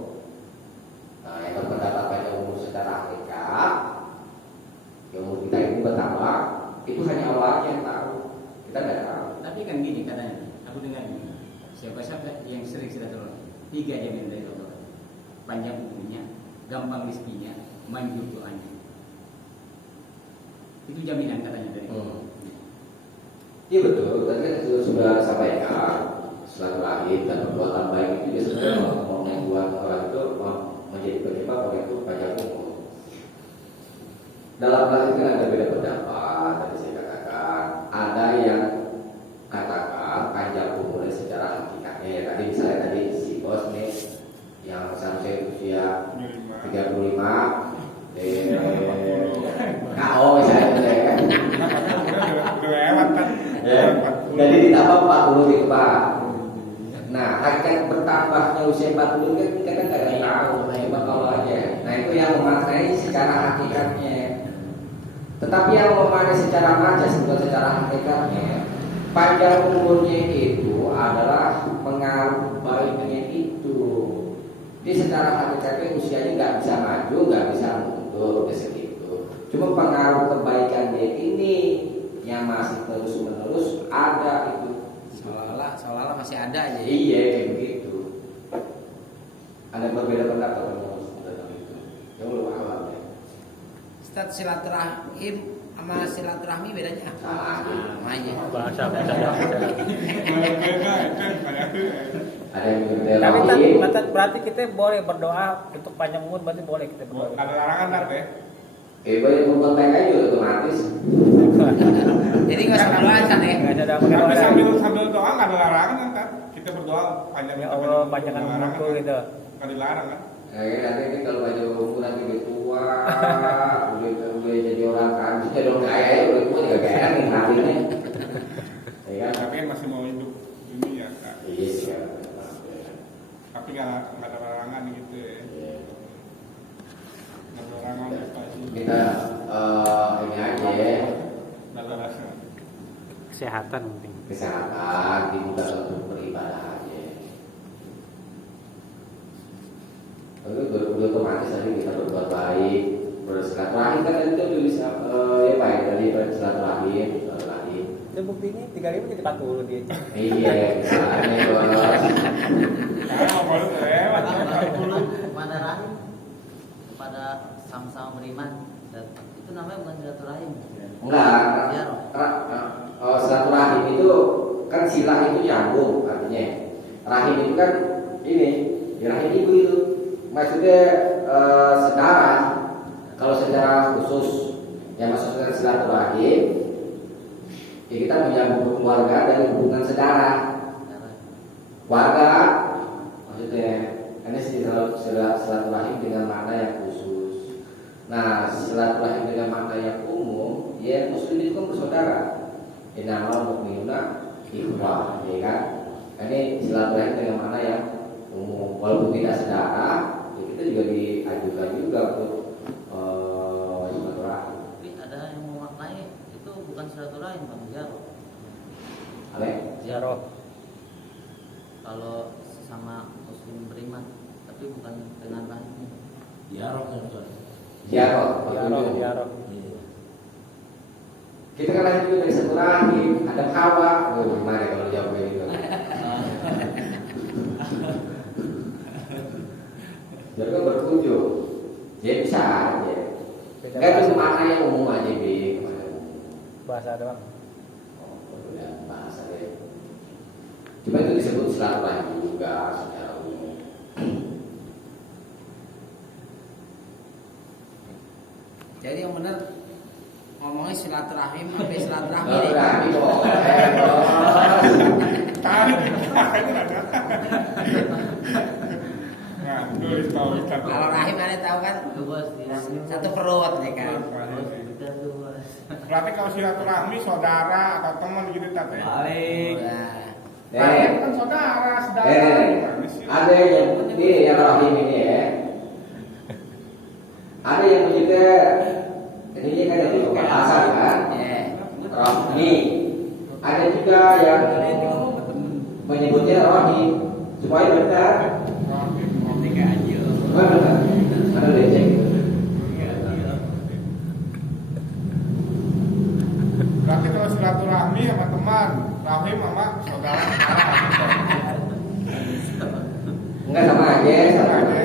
Nah, yang berpendapat panjang umur secara hakikat, yang umur kita ini bertambah, itu hanya Allah aja yang tahu. Kita tidak tahu. Tapi kan gini katanya, aku dengar gini. Siapa-siapa yang sering silaturahmi, 3 jaminan dari Allah. Panjang umurnya, gampang rezekinya, manjur doanya. Itu jaminan katanya dari Allah. Iya betul, tadi kan sudah sampaikan silaturahim dan perbuatan baik itu biasanya membuat orang itu menjadi penyebab orang itu panjang umur. Dalam hal itu ada beda pendapat. Tadi saya katakan ada yang katakan panjang umurnya secara hakikatnya ya tadi misalnya tadi si bos nih yang seharusnya usia 35 KO misalnya ya. Udah lewat kan? Ya, jadi ditambah 40 gitu Pak. Nah, hakikat bertambahnya usia 40 kan kita kan nggak ada yang tahu, hebat Allah aja. Nah itu yang memaknai secara hakikatnya. Tetapi yang memaknai secara majas bukan secara hakikatnya, panjang umurnya itu adalah pengaruh baiknya itu. Jadi secara hakikatnya usianya nggak bisa maju, nggak bisa mundur, segitu. Cuma pengaruh kebaikan dia ini yang masih terus-menerus ada itu. Seolah-olah masih ada aja. Iya kayak begitu. Ada berbeda pendapat tentang itu. Ya Allah alam ya. Ustaz, silaturahim sama silaturahmi bedanya apa? Sama aja. Bahasa Beda itu kayak Ada yang Tapi rahim. berarti kita boleh berdoa untuk panjang umur, berarti boleh kita berdoa. ada larangan tar deh. Banyak berbuat baik aja otomatis. Jadi nggak usah berdoa kan ya? Nggak ada Tapi pakai sambil doa nggak ada larangan kan Tar? Kita berdoa panjang Ya Allah, panjangkan nggak larangan, umurku kan? gitu. Nggak dilarang kan? Nanti ini kalau banyak umur nanti udah tua, udah jadi orang kaya, dong kaya ya udah tua juga kaya nih hatinya. Ya kan? Tapi masih mau hidup ini ya Kak. Iya sih. Tapi nggak ada larangan gitu ya. Nggak ada larangan apa sih? Kita ini aja ya, Nggak ada larangan. kesehatan penting. kesehatan dibuka untuk beribadah aja. Lalu udah otomatis tadi kita berbuat baik, bersilaturahim kan tadi tuh bisa ya baik tadi bersilaturahim. Itu buktinya 3.000 jadi 40 dia. Iya, misalnya bos. Kalau baru lewat ya. Kepada rahim, kepada sama-sama beriman, dan itu namanya bukan silaturahim. Enggak, silaturahim itu kan silah itu nyambung artinya. Rahim itu kan ini, rahim ibu itu maksudnya saudara. Kalau secara khusus yang maksudnya silaturahim, ya kita menyambung keluarga dari hubungan saudara. Warga maksudnya ini silaturahim dengan makna yang khusus. Nah, silaturahim dengan makna yang umum, ya muslim itu kan bersaudara. Innamal mu'minuna ikhwah, ya kan? Ini silaturahim dengan makna yang umum. Walaupun tidak saudara, ya kita juga diajukan juga untuk silaturahim. Tapi ada yang memaknai itu bukan silaturahim, bang, ziarah. Oke? Ziarah. Kalau sesama muslim beriman, tapi bukan dengan rahim. Dialog kan Ustaz. Ziarah. Ziarah. Iya. Kita kan lahir juga dari satu rahim, ada Hawa. Oh, gimana kalau jawab gitu? Jadi kan berkunjung, jadi bisa aja. Beda Kan itu bahasa. makna yang umum aja bi. Bahasa doang. Oh, udah bahasa deh. Cuma itu disebut silaturahim juga secara umum. Jadi yang benar ngomongnya silaturahim sampai silaturahmi Oh, deh. berarti boleh, bos. Tarik ini ada. Nah, tulis tahu Ustaz. Kalau rahim ada tahu kan? Satu perut ya kan. Berarti kalau silaturahmi saudara atau teman gitu Tat ya. Nah, Rahim kan saudara, saudara. Ada yang ini yang rahim ini ya. Ada yang menyebutnya ini kan yang di bahasa kan. ya. Rahmi. Ada juga yang menyebutnya rahim supaya benar. Tiga aja. Benar. Ada leceh gitu. Berarti kalau silaturahmi sama teman, rahim sama saudara. Enggak sama aja, sama aja.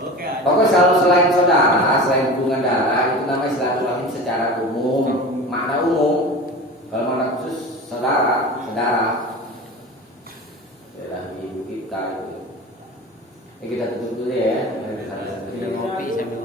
Oke. Pokoknya selalu selain saudara, selain hubungan darah itu namanya silaturahim secara umum, makna umum. Kalau makna khusus saudara. Dalam ibu kita itu. Kita tutup dulu ya. Ngopi sambil